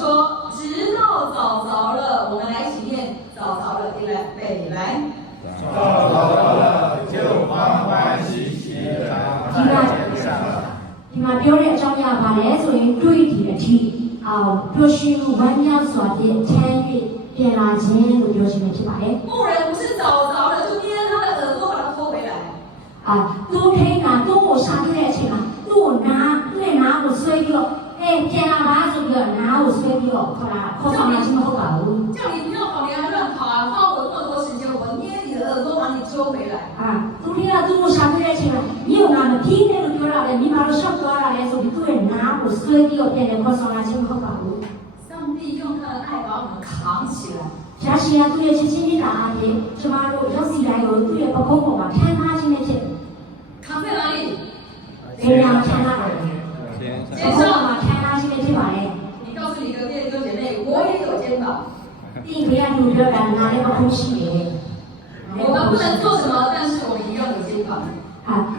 直到早着了，我们来一起念早着了，一来背来。早着了，就欢欢喜喜的躺在天上。 ဒီမှာပြောတဲ့အကြောင်းအရာပါလေဆိုရင်တွေးဒီအထိပျော်ရွှင်မှုဝမ်းမြောက်စွာဖြင့်ချမ်း၍ပြန်လာခြင်းလို့ပြောခြင်းဖြစ်ပါတယ် 牧人不是早着了就捏他的耳朵把他拖回来， သူ့ထိန်းတာသူ့ကိုရှာတွေ့တဲ့အချိန်မှာသူ့ကိုသူ့ရဲ့နားကိုဆွဲပြီးတော့ပြန်လာပါဆိုပြီးတော့နားကိုဆွဲပြီးတော့ခေါ်ဆောင်လာခြင်းမဟုတ်ပါဘူး 叫你不要跑，你还乱跑啊！花我这么多时间，我捏你的耳朵把你揪回来。 သူကသူ့ကိုရှာတွေ့တဲ့အချိန်မှာမြေနာမပြင်းတယ်လို့ပြောတာလေမိမတို့ရှောက်သွားတာလေဆိုပြီးသူ့ရဲ့နားကိုဆွဲပြီးတော့ပြန်ခေါ်ဆောင်လာခြင်းမဟုတ်ပါဘူး 上帝用他的爱把我们扛起来。 ရှားရှင်ကသူ့ရဲ့ချင်းချင်းမြတ်တာအားဖြင့်ကျမတို့ရောက်စီတိုင်းကိုသူ့ရဲ့ပကုံးပေါ်မှာထမ်းထားခြင်းနဲ့ဖြစ် 扛在哪里？ ဒေနာထမ်းထားတယ် 肩 ပကုံး 上。 မှာထမ်းထားခြင်းနဲ့ဖြစ်ပါလေ 你告诉你的弟兄姐妹，我也有肩膀。 ဒီဘေးကလူပြောတာနားလည်းပကုံးရှိတယ် 我们不能做什么，但是我们一样有肩膀。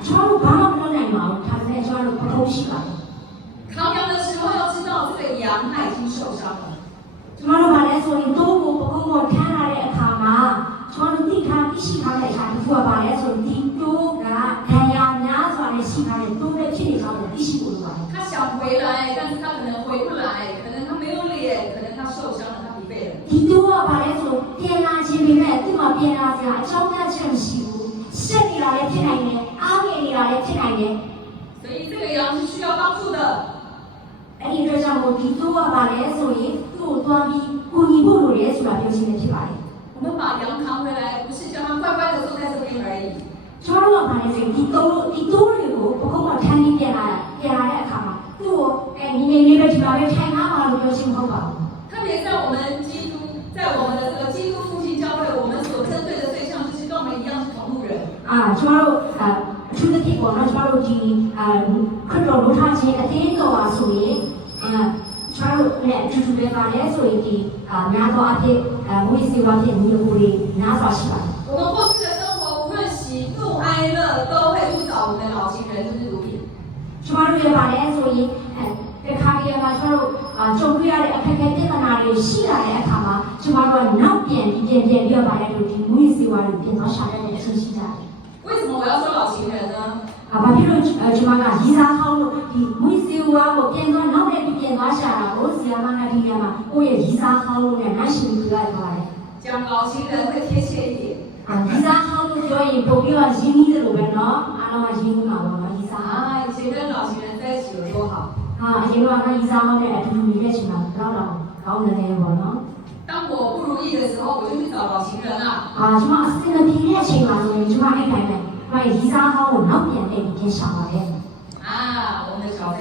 ကျမတို့ဘာမှမလုပ်နိုင်ပါဘူးဒါပေမဲ့ကျမတို့ပကုံးရှိပါတယ် 扛羊的时候要知道，这个羊它已经受伤了。ကျမတို့ကလည်းဆိုရင်တိုးကိုပကုံးကိုထမ်းလာတဲ့အခါမှာကျမတို့သိထားသိရှိထားတဲ့အရာတစ်ခုကပါလဲဆိုဒီတိုးကဒဏ်ရာများစွာနဲ့ရှိထားတဲ့တိုးနဲ့ဖြစ်နေကြတယ်သိရှိဖို့လိုပါတယ်他想回来，但是他可能回不来，可能他没有脸，可能他受伤了，他疲惫了。ဒီတိုးကပါလဲဆိုပြန်လာခြင်းပေမဲ့သူ့မှာပြန်လာစရာအကြောင်းတရားချက်မရှိဘူးဆက်နေတာလည်းဖြစ်နိုင်တယ်အားငယ်နေတာလည်းဖြစ်နိုင်တယ်所以这个羊是需要帮助的。အဲ့ဒီအတွက်ကြောင့်ဒီတိုးကပါလဲဆိုရင်သူ့ကိုသွားပြီးကူညီဖို့လိုတယ်ဆိုတာပြောချင်တယ်ဖြစ်ပါတယ်我们把羊扛回来，不是叫他乖乖的坐在这边而已。ကျမတို့ကပါလဲဆိုဒီတိုးတွေကိုပကုံးကထမ်းပြီးပြန်လာတဲ့အခါမှာသူ့ကိုညီငယ်လေးပဲဒီမှာပဲထိုင်ထားပါလို့ပြောချင်မဟုတ်ပါဘူး特别在我们基督，在我们的这个基督复兴教会，我们所针对的对象就是跟我们一样是同路人。ကျမတို့အထူးသဖြင့်ပေါ့နော်ကျမတို့ဒီခရစ်တော်လို့ထားခြင်းအသေးတော်ပါဆိုရင်ကျမတို့လည်းအထူးသဖြင့်ပါလဲဆိုရင်ဒီများသောအားဖြင့်ဝိသေဝဖြင့်မျိုးကိုများစွာရှိပါတယ်我们过去的生活，无论喜怒哀乐，都会去找我们的老情人，就是毒品。ကျမတို့လည်းပါလဲဆိုရင်တခါတည်းကကျမတို့ကြုံတွေ့ရတဲ့အခက်အခဲပြဿနာတွေရှိလာတဲ့အခါမှာကျမတို့ကနောက်ပြန်ပြီးတော့ပါလဲလို့ဒီဝိသေဝတွေပြင်သွားရှာတဲ့အချင်းရှိကြတယ်为什么我要说老情人呢？ဘာဖြစ်လို့ကျမကရီစာခေါင်းလို့ဒီဝိသေဝကိုပြင်သွားနောက်နဲ့ပြင်သွားရှာတာကိုဆီယာမကဒီကမှာကိုယ့်ရဲ့ရီစာခေါင်းလို့နဲ့နိုင်ရှင်ပြလိုက်ပါတယ်讲老情人会贴切一点。ရီစာခေါင်းလို့ပြောရင်ပုံပြီးတော့ရင်းနှီးတယ်လို့ပဲเนาะအားလုံးကရင်းနှီးမှာပါနော်ရီစာ以前跟老情人在一起有多好。အရင်ကရီစာခေါင်းနဲ့အတူတူနေတဲ့ချိန်မှာတော့ကောင်းတယ်ပေါ့နော်当我不如意的时候，我就去找老情人啊。ကျမအစင်မပြေတဲ့အချိန်မှာဆိုရင်ကျမအဲ့တိုင်းပဲရီစာခေါင်းကိုနောက်ပြန်နေပြီးရှာပါတယ်我们的小飞。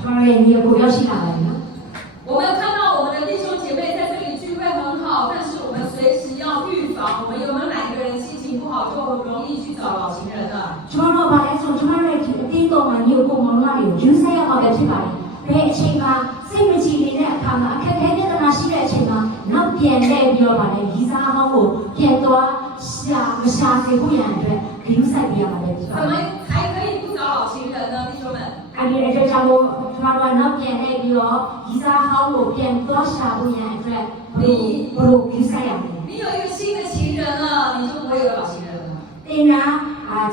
ကျမရဲ့ညီကိုရောက်ရှိလာတယ်နော်我们看到我们的弟兄姐妹在这里聚会很好，但是我们随时要预防，我们有没有哪一个人心情不好，就容易去找老情人了？ကျမတို့ပါလဲဆိုကျမရဲ့ဒီအတင်းတော်မှာညီကိုမောင်နှမတွေကိုယူဆရအောင်ပဲဖြစ်ပါတယ်ဘယ်အချိန်မှာစိတ်မကြည်နေတဲ့အခါမှာအခက်အခဲပြဿနာရှိတဲ့အချိန်မှာနောက်ပြန်လဲပြီးတော့ပါလဲရီစာဟောင်းကိုပြန်သွားရှာစေဖို့ရန်အတွက်ဂရုစိုက်ပြရပါတယ်ဖြစ်ပါ怎么才可以不找老情人呢，弟兄们？အဲ့ဒီအတွက်ကြောင့်ကျမတို့နောက်ပြန်လဲပြီးတော့ရီစာဟောင်းကိုပြန်သွားရှာဖို့ရန်အတွက်ဘယ်လိုဂရုစိုက်ရမလဲ你有一个新的情人了，你就不会有老情人了。တင်နာ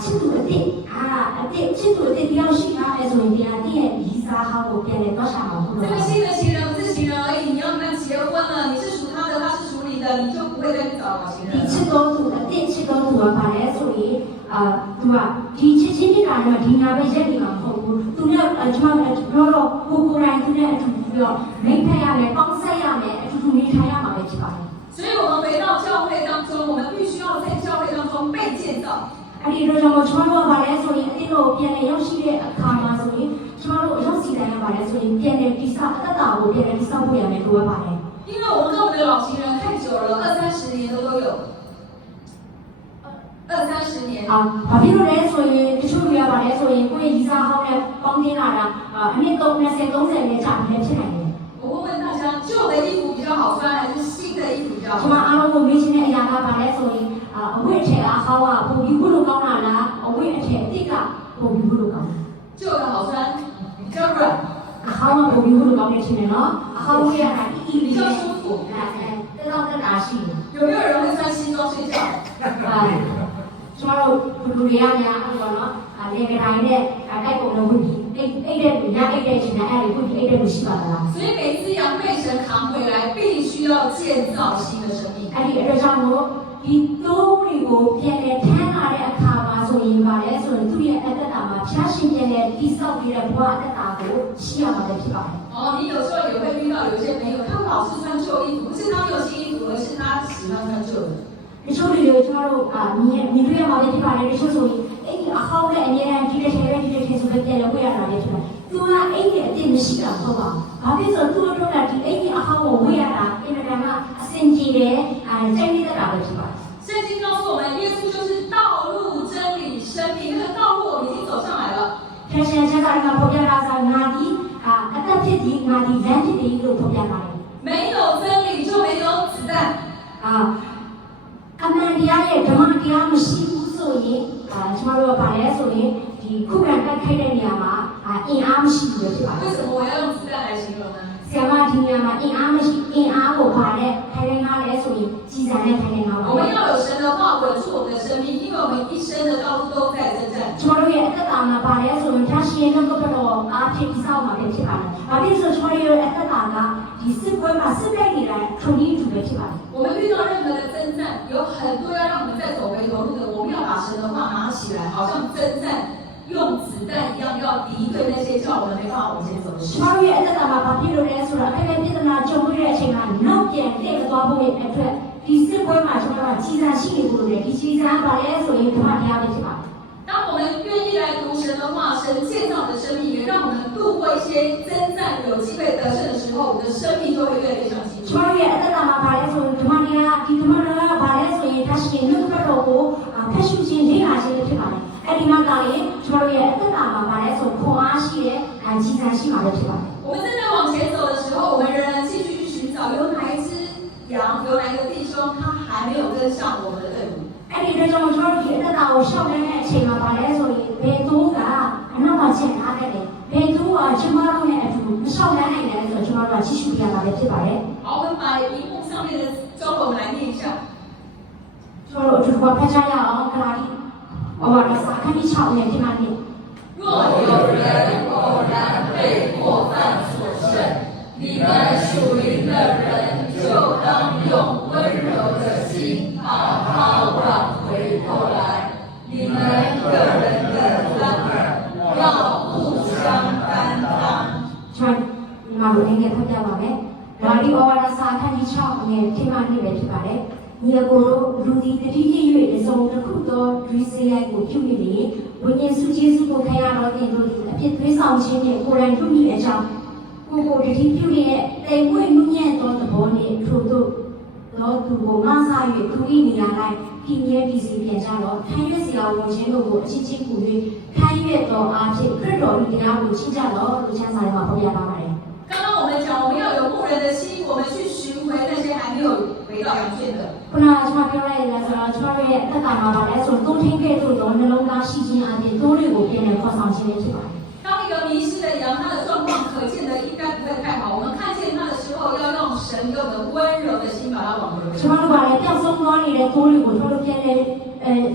ချစ်သူအစ်ချစ်သူအစ်တယောက်ရှိထားတယ်ဆိုရင်တရားတည့်ရဲ့ရီစာဟောင်းကိုပြန်လဲသွားရှာမှာဟုတ်这个新的情人不是情人而已，你要跟他结婚了，你是属他的，他是属你的，你就不会再去找老情人。ဒီချစ်တော်သူအစ်ချစ်တော်သူကပါလဲဆိုရင်သူကဒီချစ်ချင်းနေတာတော့ဒီညာပဲရက်နေမှာမဟုတ်ဘူးသူနဲ့ကျွန်တော်တော့ကိုယ်တိုင်သူနဲ့အတူတူတော့မိတ်ဖက်ရမယ်ပေါင်းဆက်ရမယ်အတူတူနေထိုင်ရမှာပဲဖြစ်ပါတယ်所以我们回到教会当中，我们必须要在教会当中被建造。အဲ့ဒီတော့ကျွန်တော်တို့ကပါလဲဆိုရင်အတင်းတို့ပြန်လဲရောက်ရှိတဲ့အခါမှာဆိုရင်ကျွန်တော်တို့ရောက်စီတိုင်းကပါလဲဆိုရင်ပြန်လဲတိဆောက်အသက်တာကိုပြန်လဲတိဆောက်ဖို့ရမယ်လို့ပြောပါတယ်因为我们跟我们的老情人太久了，20-30年都有，20-30年。ဘာဖြစ်လို့လဲဆိုရင်တချို့တွေကပါလဲဆိုရင်ကိုယ့်ရဲ့ရီစာဟောင်းနဲ့ပေါင်းတင်လာတာအနည်း20-30နဲ့ကြာနေဖြစ်နိုင်တယ်我会问大家，旧的衣服比较好穿，还是新的衣服比较好穿？အားလုံးကိုမေးချင်တဲ့အရာကပါလဲဆိုရင်အဝတ်အထည်အဟောင်းကပုံပြီးဘူးလို့ကောင်းတာလားအဝတ်အထည်အစ်ကပုံပြီးဘူးလို့ကောင်းတာ旧的好穿，比较软。အဟောင်းကပုံပြီးဘူးလို့ကောင်းနေချင်တယ်နော်အဟောင်းဝတ်ရတာ比较舒服。တက်တာရှိတယ်有没有人会穿西装睡觉？ကျွန်တော်တို့လူတွေကများအဲ့လိုနော်လေကတိုင်းနဲ့တိုက်ပုံလုံးဝတ်ပြီးအိတ်တဲ့လူညအိတ်တဲ့ချိန်နဲ့အဲ့ဒီဝတ်ပြီးအိတ်တဲ့လူရှိပါလား所以每次羊被神扛回来，必须要建造新的生命。အဲ့ဒီအတွက်ကြောင့်မို့ဒီတိုးတွေကိုပြန်လဲထမ်းလာတဲ့အခါမှာဆိုရင်ပါလဲဆိုရင်သူ့ရဲ့အတ္တတာမှာဖျားရှင်ပြန်လဲတိဆောက်ပြီးတဲ့ဘဝအတ္တတာကိုရှိရမှာဖြစ်ပါတယ်你有时候也会遇到有些朋友，他们老是穿旧衣服，不是他们有新衣服，而是他喜欢穿旧的。တချို့တွေကိုကျွန်တော်တို့မြင်တွေ့ရမှာဖြစ်ပါတယ်တချို့ဆိုရင်အဲ့ဒီအဟောင်းနဲ့အမြဲတမ်းဒီတစ်ထည်ဆိုပဲပြန်လဲဝေးရတာလည်းဖြစ်တယ်။သူကအဲ့ဒီအတင်မရှိတာဟုတ်ပါ။ဘာဖြစ်လို့သူတို့ကဒီအဲ့ဒီအဟောင်းကိုဝေးရတာအင်မတန်မှအဆင်ပြေတယ်စိတ်နေတဲ့တာပဲဖြစ်ပါတယ်။圣经告诉我们，耶稣就是道路、真理、生命，那个道路我们已经走上来了。ခရစ်ယာန်ကျမ်းစာကဖော်ပြတာကငါဒီအသက်ဖြစ်ဒီငါဒီလမ်းဖြစ်ဒီလို့ဖော်ပြပါတယ်။没有真理就没有子弹。အမှန်တရားရဲ့ဓမ္မတရားမရှိဘူးဆိုရင်ကျွန်တော်တို့ကပါလဲဆိုရင်ဒီခုခံတိုက်ခိုက်တဲ့နေရာမှာအင်အားမရှိဘူးဖြစ်ပါတယ်为什么我要用子弹来形容呢？ဆရာမဒီနေရာမှာအင်အားမရှိအ အားကိုပါတဲ့ထိုင်နေငါလဲဆိုရင်ကြီးစံတဲ့ထိုင်နေငါပါ我们要有神的话稳住我们的生命，因为我们一生的道路都在征战。ကျွန်တော်တို့ရဲ့အသက်တာမှာပါလဲဆိုရင်ဒါရှိရင်တော့တော့အားဖြင့်ဒီဆောင်မှာပဲဖြစ်ပါတယ်။ဘာဖြစ်လို့ဆိုကျွန်တော်ရဲ့အသက်တာကဒီစစ်ပွဲမှာစစ်တိုက်နေတဲ့ထုံကြီးတူပဲဖြစ်ပါတယ်။ 我们遇到任何的征战，有很多要让我们在走回头路的，我们要把神的话拿起来，好像征战用子弹一样，要敌对那些叫我们没办法往前走的事。ကျွန်တော်ရဲ့အသက်တာမှာဘာဖြစ်လို့လဲဆိုတော့အဲ့ဒီပြဿနာကြုံရတဲ့အချိန်မှာနောက်ပြန်လှည့်သွားဖို့ရဲ့အတွက်ဒီစစ်ပွဲမှာကျွန်တော်ကကြီးစားရှိနေဖို့လေဒီကြီးစားပါလဲဆိုရင်ဓမ္မတရားပဲဖြစ်ပါတယ်။ 当我们愿意来读神的话，神建造的生命也让我们度过一些征战，有机会得胜的时候，我们的生命就会越来越像基督。ကျွန်တော်ရဲ့အသက်တာမှာပါလဲဆိုရင်ဓမ္မတရားဒီဓမ္မတရားပါလဲဆိုရင်ဒါရှိရင်နှုတ်ကပတ်တော်ကိုဖတ်ရှုခြင်းလေ့လာခြင်းဖြစ်ပါတယ်။အဲ့ဒီမှာကလည်းကျွန်တော်ရဲ့အသက်တာမှာပါလဲဆိုခွန်အားရှိတဲ့ကြီးစားရှိမှာပဲဖြစ်ပါတယ်။ 我们正在往前走的时候，我们仍然继续去寻找有哪一只羊，有哪一个弟兄，他还没有跟上我们的队伍。 အဲ့ဒီတော့ကျွန်တော်တို့ဒီအသက်တာကိုရှောက်နေတဲ့အချိန်မှာပါလဲဆိုရင်ဘယ်သူကအနောက်ကကျန်ထားခဲ့တယ်ဘယ်သူကကျွန်တော်တို့နဲ့အတူမရှောက်နိုင်နိုင်တယ်ဆိုတော့ကျွန်တော်တို့ကကြည့်ရှုပြရတာပဲဖြစ်ပါတယ် 好，我们把荧幕上面的中文来念一下。ကျွန်တော်တို့အတူတူဖတ်ကြရအောင်ခလာကြီးဟောပါတော့စာခန်းကြီး6နဲ့ဒီမှာနေ 若有人偶然被过犯所胜，你们属灵的人就当用温柔的心把他挽回过来。你们个人的责任要互相担当。 ကျွန်တော်ဒီမှာလို့နေဖတ်ပြပါမယ်ဒါဒီဩဝါဒစာခန်းကြီး6နဲ့ဒီမှာနေပဲဖြစ်ပါတယ်ညီအကိုတို့လူဒီတတိယ၍အစုံတစ်ခုသောဒွိစေရိုက်ကိုပြုမိနေဝိညာဉ်စုကျေးဇူးကိုခံရတော်တင်တို့အဖြစ်သွေးဆောင်ခြင်းနဲ့ကိုယ်တိုင်ပြုမိတဲ့အကြောင်းကိုကိုတတိပြုရဲ့တိမ်မွေ့မှုညံ့သောသဘောနှင့်ထို့သို့သောသူကိုမဆာ၍သူ၏နေရာ၌ပြင်းရဲပြည်စီပြန်ကြတော့ခံရစရာဝင်ခြင်းတို့ကိုအချင်းချင်းကူ၍ခံရသောအားဖြင့်ခရစ်တော်၏တရားကိုချင်းကြတော့လူချမ်းစာထဲမှာဖော်ပြထားပါတယ် 刚刚我们讲，我们要有牧人的心，我们去寻回那些还没有回到羊圈的。 ခုနကကျွန်တော်ပြောလိုက်ရဆိုတော့ကျွန်တော်ရဲ့အသက်တာမှာပါလဲဆိုသုံးထင်းကဲ့သို့သောနှလုံးသားရှိခြင်းအပြင်တိုးတွေကိုပြန်လည်ခေါ်ဆောင်ခြင်းဖြစ်ပါတယ် 当一个迷失的羊，它的状况可见的应该不会太好。我们看见它的时候，要用神给我们温柔的心把它挽回。 ကျွန်တော်တို့ကလည်းပျောက်ဆုံးသွားနေတဲ့တိုးတွေကိုကျွန်တော်တို့ပြန်လည်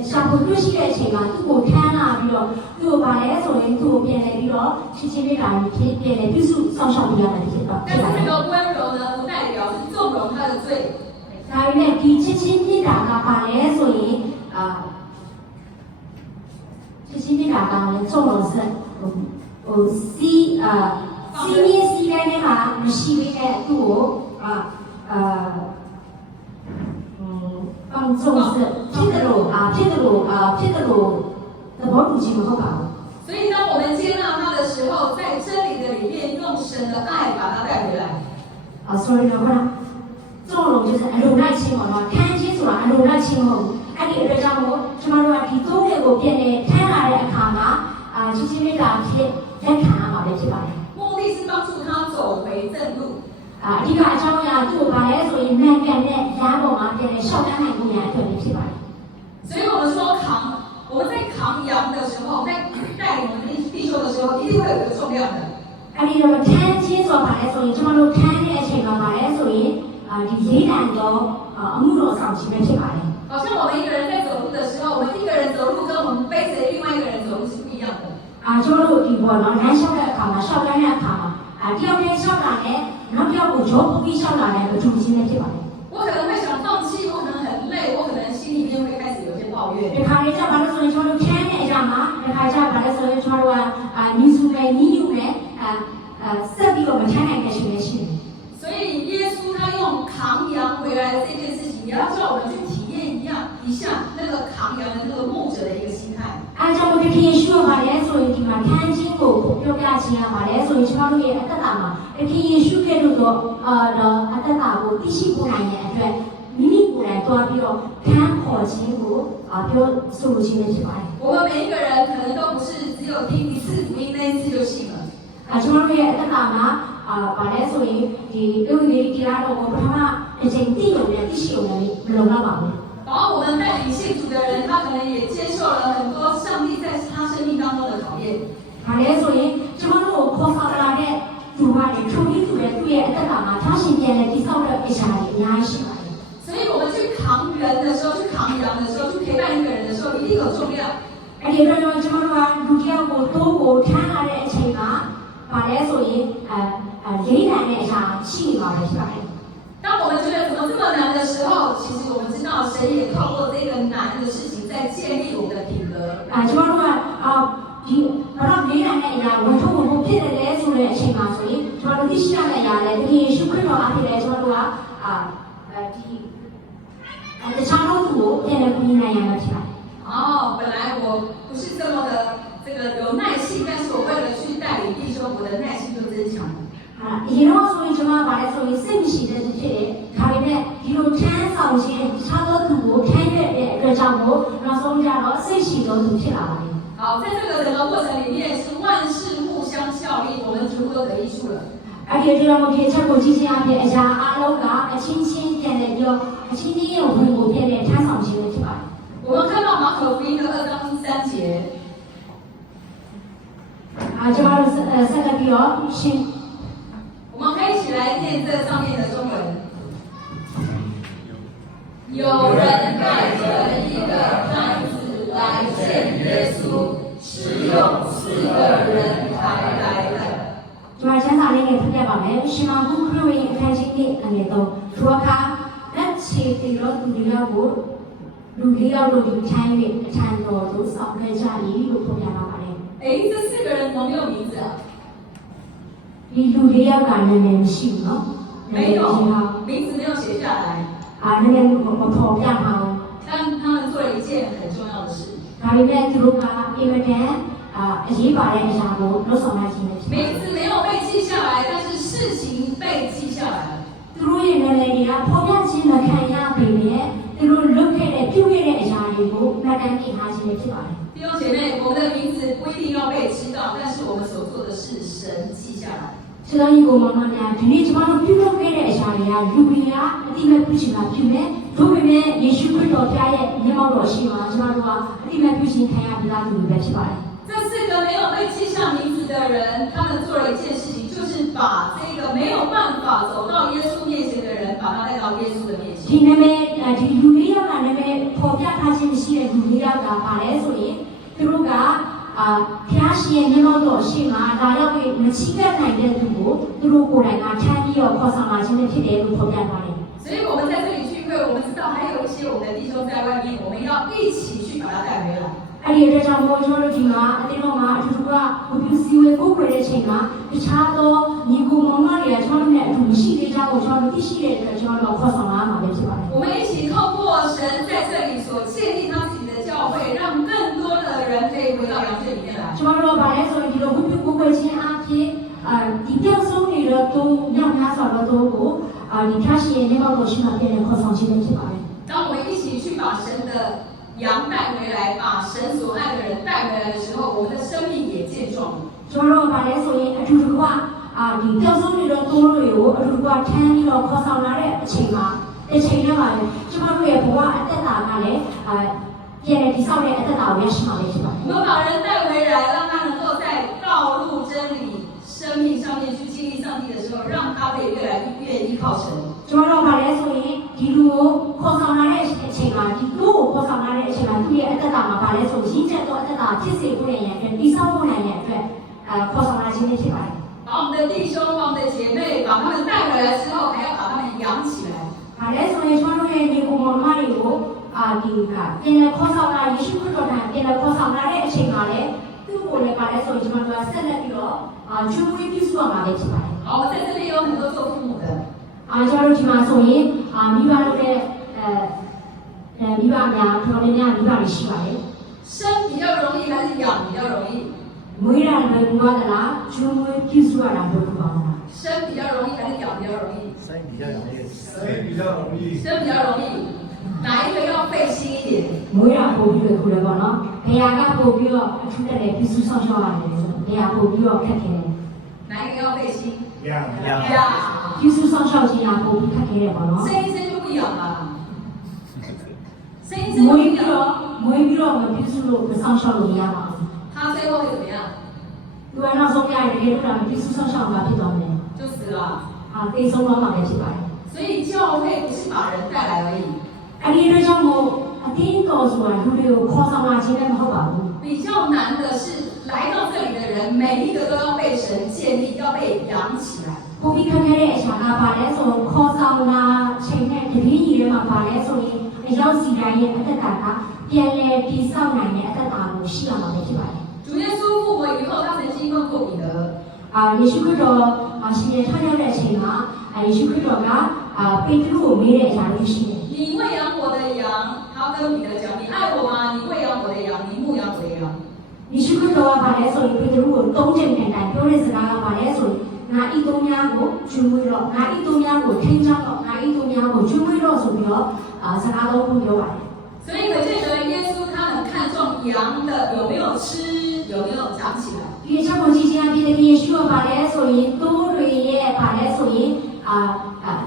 ရှာဖွေတွေ့ရှိတဲ့အချိန်မှာသူ့ကိုထမ်းလာပြီးတော့သူ့ကိုပါလဲဆိုရင်သူ့ကိုပြန်လည်ပြီးတော့ချစ်ချင်းမေတ္တာနဲ့ပြန်လည်ပြုစုစောင့်ရှောက်ပေးရမယ်ဖြစ်ပါ 但是这个温柔呢，不代表是纵容他的罪。 ဒါပေမဲ့ဒီချစ်ချင်းမေတ္တာကပါလဲဆိုရင်ချစ်ချင်းမေတ္တာကလည်းဆုံးလို့စစီမင်းစီတိုင်းထဲမှာမရှိသေးတဲ့သူ့ကို帮助是ဖြစ်တယ်လို့သဘောတူခြင်းမဟုတ်ပါဘူး 所以当我们接纳他的时候，在真理的里面，用神的爱把他带回来。所以呢，纵容就是အလိုလိုက်ခြင်းပေါ့နော်ခံခြင်းဆိုတာအလိုလိုက်ခြင်းမဟုတ်ဘူးအဲ့ဒီအတွက်ကြောင့်မို့ကျွန်တော်တို့ကဒီသုံးတွေကိုပြန်နေထမ်းလာတဲ့အခါမှာချစ်ချင်းမေတ္တာဖြစ်လက်ခံရမှာပဲဖြစ်ပါတယ် 目的是帮助他走回正路。 အဓိကအကြောင်းအရာသူ့ကိုပါလဲဆိုရင်နိုင်ကန်တဲ့လမ်းပေါ်မှာပြန်နေရှောက်တန်းနိုင်မှုများအတွက်ပဲဖြစ်ပါတယ် 所以我们说我们在扛羊的时候，在带领我们弟兄的时候，一定会有一个重量的。 အဲ့ဒီတော့ထမ်းခြင်းဆိုတာပါလဲဆိုရင်ကျွန်တော်တို့ထမ်းတဲ့အချိန်မှာပါလဲဆိုရင်ဒီလေးတန်တော့အမှုတော်ဆောင်ခြင်းပဲဖြစ်ပါတယ် 好像我们一个人在走路的时候，我们一个人走路跟我们背着另外一个人走路是不一样的。ကျွန်တော်တို့ဒီပေါ်တော့လမ်းလျှောက်တဲ့အခါမှာရှောက်တန်းတဲ့အခါမှာတယောက်တည်းရှောက်တာနဲ့နောက်တစ်ယောက်ကိုဂျောပူပြီးရှောက်တာနဲ့အထူးချင်းပဲဖြစ်ပါတယ် 我可能会想放弃，我可能很累，我可能心里面会开始有些抱怨。 ဒီခါလေးကျဘာလို့ဆိုရင်ကျွန်တော်တို့ထမ်းတဲ့အရာမှာဒီခါကျဘာလဲဆိုရင်ကျွန်တော်တို့ကညီစုပဲညီညွတ်ပဲဆက်ပြီးတော့မထမ်းနိုင်တဲ့ရှင်ပဲရှိတယ် 所以耶稣他用扛羊回来的这件事情，也要叫我们去体验一下那个扛羊的那个牧者的一个心态。 အားကြောင့်ဒီခရီးရှုပါလဲဆိုရင်ဒီမှာထမ်းခြင်းကိုပြောပြခြင်းရပါလဲဆိုရင်ကျွန်တော်တို့ရဲ့အသက်တာမှာဒီခရီးရှုခဲ့လို့တော့အသက်တာကိုသိရှိဖို့နိုင်တဲ့အတွက်မိမိကိုယ်တိုင်တွားပြီးတော့ထမ်းခေါ်ခြင်းကိုပြောဆိုလို့ရှိနေဖြစ်ပါတယ် 我们每一个人可能都不是只有听一次福音那一次就信了。 ကျွန်တော်တို့ရဲ့အသက်တာမှာဗာလဲဆိုရင်ဒီလူတွေတရားတော်ကိုပထမအချိန်သိရုံနဲ့သိရှိရုံနဲ့မလုံလောက်ပါဘူး 然后我们带领信主的人，他可能也接受了很多上帝在他生命当中的考验。 ။ဗာလဲဆိုရင်ကျွန်တော်တို့ကိုခေါ်ဆောင်လာတဲ့သူကလေထို ထိုနည်းတူပဲသူ့ရဲ့အသက်တာမှာထားရှင်ပြန်လဲတိဆောက်တဲ့အရာတွေအများကြီးရှိပါတယ် 所以我们去扛人的时候，去扛羊的时候，去陪伴一个人的时候，一定有重量。 အဲ့ဒီတော့ကျွန်တော်တို့ကလူတစ်ယောက်ကိုတိုးကိုထမ်းလာတဲ့အချိန်မှာဗာလဲဆိုရင်လေးနိုင်တဲ့အရာရှိနေပါပဲဖြစ်ပါတယ် 当我们觉得怎么这么难的时候，其实我们知道神也透过这个难的事情在建立我们的品格。ကျွန်တော်တို့ကဒီဘာလို့လေးနိုင်တဲ့အရာဝန်ထုတ်ဖို့ဖြစ်တယ်လဲဆိုတဲ့အချိန်မှာဆိုရင်ကျွန်တော်တို့သိရှိရတဲ့အရာလဲတကယ်ရှုခွင့်တော်အားဖြင့်လဲကျွန်တော်တို့ကဒီတခြားသောသူကိုပြန်လည်ကူညီနိုင်ရမှာဖြစ်ပါတယ် 哦，本来我不是这么的这个有耐心，但是我为了去带领弟兄，我的耐心就增强了。ဒီတော့ဆိုရင်ကျွန်တော်ကဘာလဲဆိုရင်စိတ်မရှိတဲ့ဖြစ်တယ်ဒါပေမဲ့ဒီလိုထမ်းဆောင်ခြင်းတခြားသောသူကိုထမ်းရတဲ့အတွက်ကြောင့်မို့နောက်ဆုံးကြတော့စိတ်ရှိသောသူဖြစ်လာပါတယ် 好，在这个整个过程里面是万事互相效力，我们全部都得益处了。 အဲ့ဒီတော့ဒီချက်ကိုကြည့်ချင်းအပြင်အရာအလုံးကအချင်းချင်းပြန်တယ်ပြီးတော့အချင်းချင်းရဲ့ဝင်ကိုပြန်တယ်ထမ်းဆောင်ခြင်းပဲဖြစ်ပါတယ် 我们看到马可福音的2章3节， ကျွန်တော်တို့ဆက်လက်ပြီးတော့ရှင်း 我们可以一起来念这上面的中文。有人带着一个摊子来见耶稣，是用4个人抬来的。 ကျွန်တော်ချမ်းသာလေးနဲ့ဖတ်ပြပါမယ်ရှင်မဘုခရစ်ဝင်အခန်းကြီး1အနေတော့ထိုအခါလက်ချေတီတော်သူတွေကိုလူလေးယောက်တို့ဒီထိုင်း၍အထံတော်သို့ဆောင်ခဲ့ကြ၏လို့ဖော်ပြပါပါတယ် 哎，这4个人有没有名字啊？ ဒီလူလေးယောက်ကနာမည်မရှိဘူးနော် 没有，名字没有写下来。 နာမည်မဖော်ပြပါဘူး 但他们做了一件很重要的事。 ဒါပေမဲ့သူတို့ကအင်မတန်အရေးပါတဲ့အရာကိုလုပ်ဆောင်နိုင်ခြင်းပဲဖြစ်ပါတယ် 名字没有被记下来，但是事情被记下来了。 သူတို့ရဲ့နာမည်တွေကဖော်ပြခြင်းမခံရပေမဲ့သူတို့လုပ်ခဲ့တဲ့ပြုခဲ့တဲ့အရာတွေကိုမှတ်တမ်းတင်ထားခြင်းပဲဖြစ်ပါတယ် 弟兄姐妹，我们的名字不一定要被知道，但是我们所做的事，神记下来。 ဆရာကြီးကိုမမများဒီနေ့ကျွန်တော်တို့ပြုလုပ်ခဲ့တဲ့အရာတွေကလူတွေကအတိမတ်ပြုချင်တာပြုမယ်တို့ပေမဲ့ယေရှုခရစ်တော်ဖျားရဲ့မျက်မှောက်တော်ရှိမှကျွန်တော်တို့ကအတိမတ်ပြုခြင်းခံရပြီးသားသူတွေပဲဖြစ်ပါတယ် 这4个没有被记上名字的人，他们做了一件事情，就是把这个没有办法走到耶稣面前的人，把他带到耶稣的面 ဒီ 前。 နာမည်ဒီလူလေးယောက်ကနာမည်ပေါ်ပြထားခြင်းမရှိတဲ့လူလေးယောက်ကပါလဲဆိုရင်သူတို့ကဖျားရှင်ရဲ့မျက်မှောက်တော်ရှိမှဒါရောက်ပြီးမချိကပ်နိုင်တဲ့သူကိုသူတို့ကိုယ်တိုင်ကထမ်းပြီးတော့ခေါ်ဆောင်လာခြင်းဖြစ်တယ်လို့ဖော်ပြထားတယ် 所以我们在这里聚会，我们知道还有一些我们的弟兄在外面，我们要一起去把他带回来。 အဲ့ဒီအတွက်ကြောင့်မို့ကျွန်တော်တို့ဒီမှာအတင်းတော်မှာအတူတူကဝပြူစီဝဲကိုယ်ွယ်တဲ့အချိန်မှာတခြားသောညီကိုမောင်မတွေကကျွန်တော်တို့နဲ့အတူရှိသေးကြဖို့ကျွန်တော်တို့သိရှိတဲ့အတွက်ကျွန်တော်တို့ခေါ်ဆောင်လာမှာပဲဖြစ်ပါတယ် 我们一起透过神在这里所建立他自己的教会，让更多的人可以回到羊圈里面来。 ကျွန်တော်တို့ဗာလဲဆိုရင်ဒီလိုဝပြူကိုယ်ွယ်ခြင်းအပြင်ဒီပြောက်ဆုံးနေတဲ့သူမြောက်များစွာသောသူကိုဒီဖျားရှင်ရဲ့မျက်မှောက်တော်ရှိမှပြန်လည်ခေါ်ဆောင်ခြင်းပဲဖြစ်ပါတယ် 当我们一起去把神的羊带回来，把神所爱的人带回来的时候，我们的生命也健壮了。 ကျွန်တော်တို့ဗာလဲဆိုရင်အတူတူကဒီပြောက်ဆုံးနေတဲ့သူတွေကိုအတူတူကထမ်းပြီးတော့ခေါ်ဆောင်လာတဲ့အချိန်မှာတစ်ချိန်တည်းမှာကျွန်တော်တို့ရဲ့ဘဝအသက်တာကလည်းပြန်လည်တည်ဆောက်တဲ့အသက်တာကိုရရှိမှာပဲဖြစ်ပါတယ် 我们把人带回来，让他能够在道路、真理、生命上面去经历上帝的时候，让他可以越来越依靠神。 ကျွန်တော်တို့ဗာလဲဆိုရင်ဒီလူကိုခေါ်ဆောင်လာတဲ့အချိန်မှာဒီလူကိုခေါ်ဆောင်လာတဲ့အချိန်မှာသူ့ရဲ့အသက်တာမှာဗာလဲဆိုရင်းချက်သောအသက်တာဖြစ်စေဖို့ရန်အတွက်တည်ဆောက်ဖို့နိုင်တဲ့အတွက်ခေါ်ဆောင်လာခြင်းပဲဖြစ်ပါတယ် 把我们的弟兄、把我们的姐妹，把他们带回来之后，还要把他们养起来。 ။ဒါလည်းဆိုရင်ကျွန်တော်တို့ရဲ့ညီကိုမောင်မတွေကိုဒီကပြန်လည်ခေါ်ဆောင်လာယေရှုခရစ်တော်ကပြန်လည်ခေါ်ဆောင်လာတဲ့အချိန်မှာလည်းသူ့ကိုလည်းပါလဲဆိုရင်ကျွန်တော်တို့ကဆက်လက်ပြီးတော့ချူမွေးပြုစုရမှာပဲဖြစ်ပါတယ် 好，我在这里有很多做父母的， ။ကျွန်တော်တို့ဒီမှာဆိုရင်မိဘတို့ရဲ့မိဘများတော်တော်များများမိဘတွေရှိပါတယ် 生比较容易还是养比较容易？ ။မွေးတာလည်းဘူးရသလားချူမွေးပြုစုရတာဘူးပါလား 生比较容易还是养比较容易？生比较容易，生比较容易。生比较容易，哪一个要费心一点？ ။မွေးတာပို့ပြီးတော့ခုလည်းပေါ့နော်။ဘယ်ဟာကပို့ပြီးတော့အထူးတက်တဲ့ပြုစုဆောင်ရှောက်ရတယ်ဆိုတော့ဘယ်ဟာပို့ပြီးတော့ခက်ခဲတယ် 哪一个要费心？养养养。 ။ပြုစုဆောင်ရှောက်ခြင်းကပို့ပြီးခက်ခဲတယ်ပေါ့နော်။ 生一生就不养了，生一生 မွေး 就 ပြီး 不养， တော့မပြုစုလို့မဆောင်ရှောက်လို့မရပါဘူး 他最后会怎么样？ ။သူကနောက်ဆုံးရရင်တကယ်လို့မပြုစုဆောင်ရှောက်မှာဖြစ်သွားမယ် 就就死了。သေဆုံးသွားမှာပဲဖြစ်ပါတယ် 所以教会不是把人带来而已， အဲ့ဒီအတွက်ကြောင့်မို့အတင်းတော်ဆိုတာလူတွေကိုခေါ်ဆောင်လာခြင်းလည်းမဟုတ်ပါဘူး 比较难的是来到这里的人，每一个都要被神建立，要被养起来。 ကိုပြီးခက်ခဲတဲ့အရာကပါလဲဆိုခေါ်ဆောင်လာချိန်နဲ့တပည့်ကြီးတွေမှာပါလဲဆိုရင်အရောက်စီတိုင်းရဲ့အသက်တာကပြန်လဲတည်ဆောက်နိုင်တဲ့အသက်တာကိုရှိရမှာပဲဖြစ်ပါတယ် 主耶稣复活以后，他曾经问过彼得， ယေရှုခရစ်တော်ရှင်ရထားရောက်တဲ့အချိန်မှာယေရှုခရစ်တော်ကပေတရုကိုမေးတဲ့အရာမျိုးရှိတယ် 你喂养我的羊，他跟彼得讲，你爱我吗？你喂养我的羊，你牧养我的羊。 ယေရှုခရစ်တော်ကပါလဲဆိုရင်ပေတရုကို၃ချိန်တိုင်တိုင်ပြောတဲ့စကားကပါလဲဆိုရင်ငါဤသုံးများကိုကျွေးမွေးတော့ငါဤသုံးများကိုထိန်းချောင်းတော့ငါဤသုံးများကိုကျွေးမွေးတော့ဆိုပြီးတော့စကားလုံးကိုပြောပါတယ် 所以可见得耶稣他很看重羊的有没有吃，有没有长起来。 ဒီအချက်ကိုကြည့်ချင်းအဖြစ်ယေရှုကပါလဲဆိုရင်တိုးတွေရဲ့ပါလဲဆိုရင်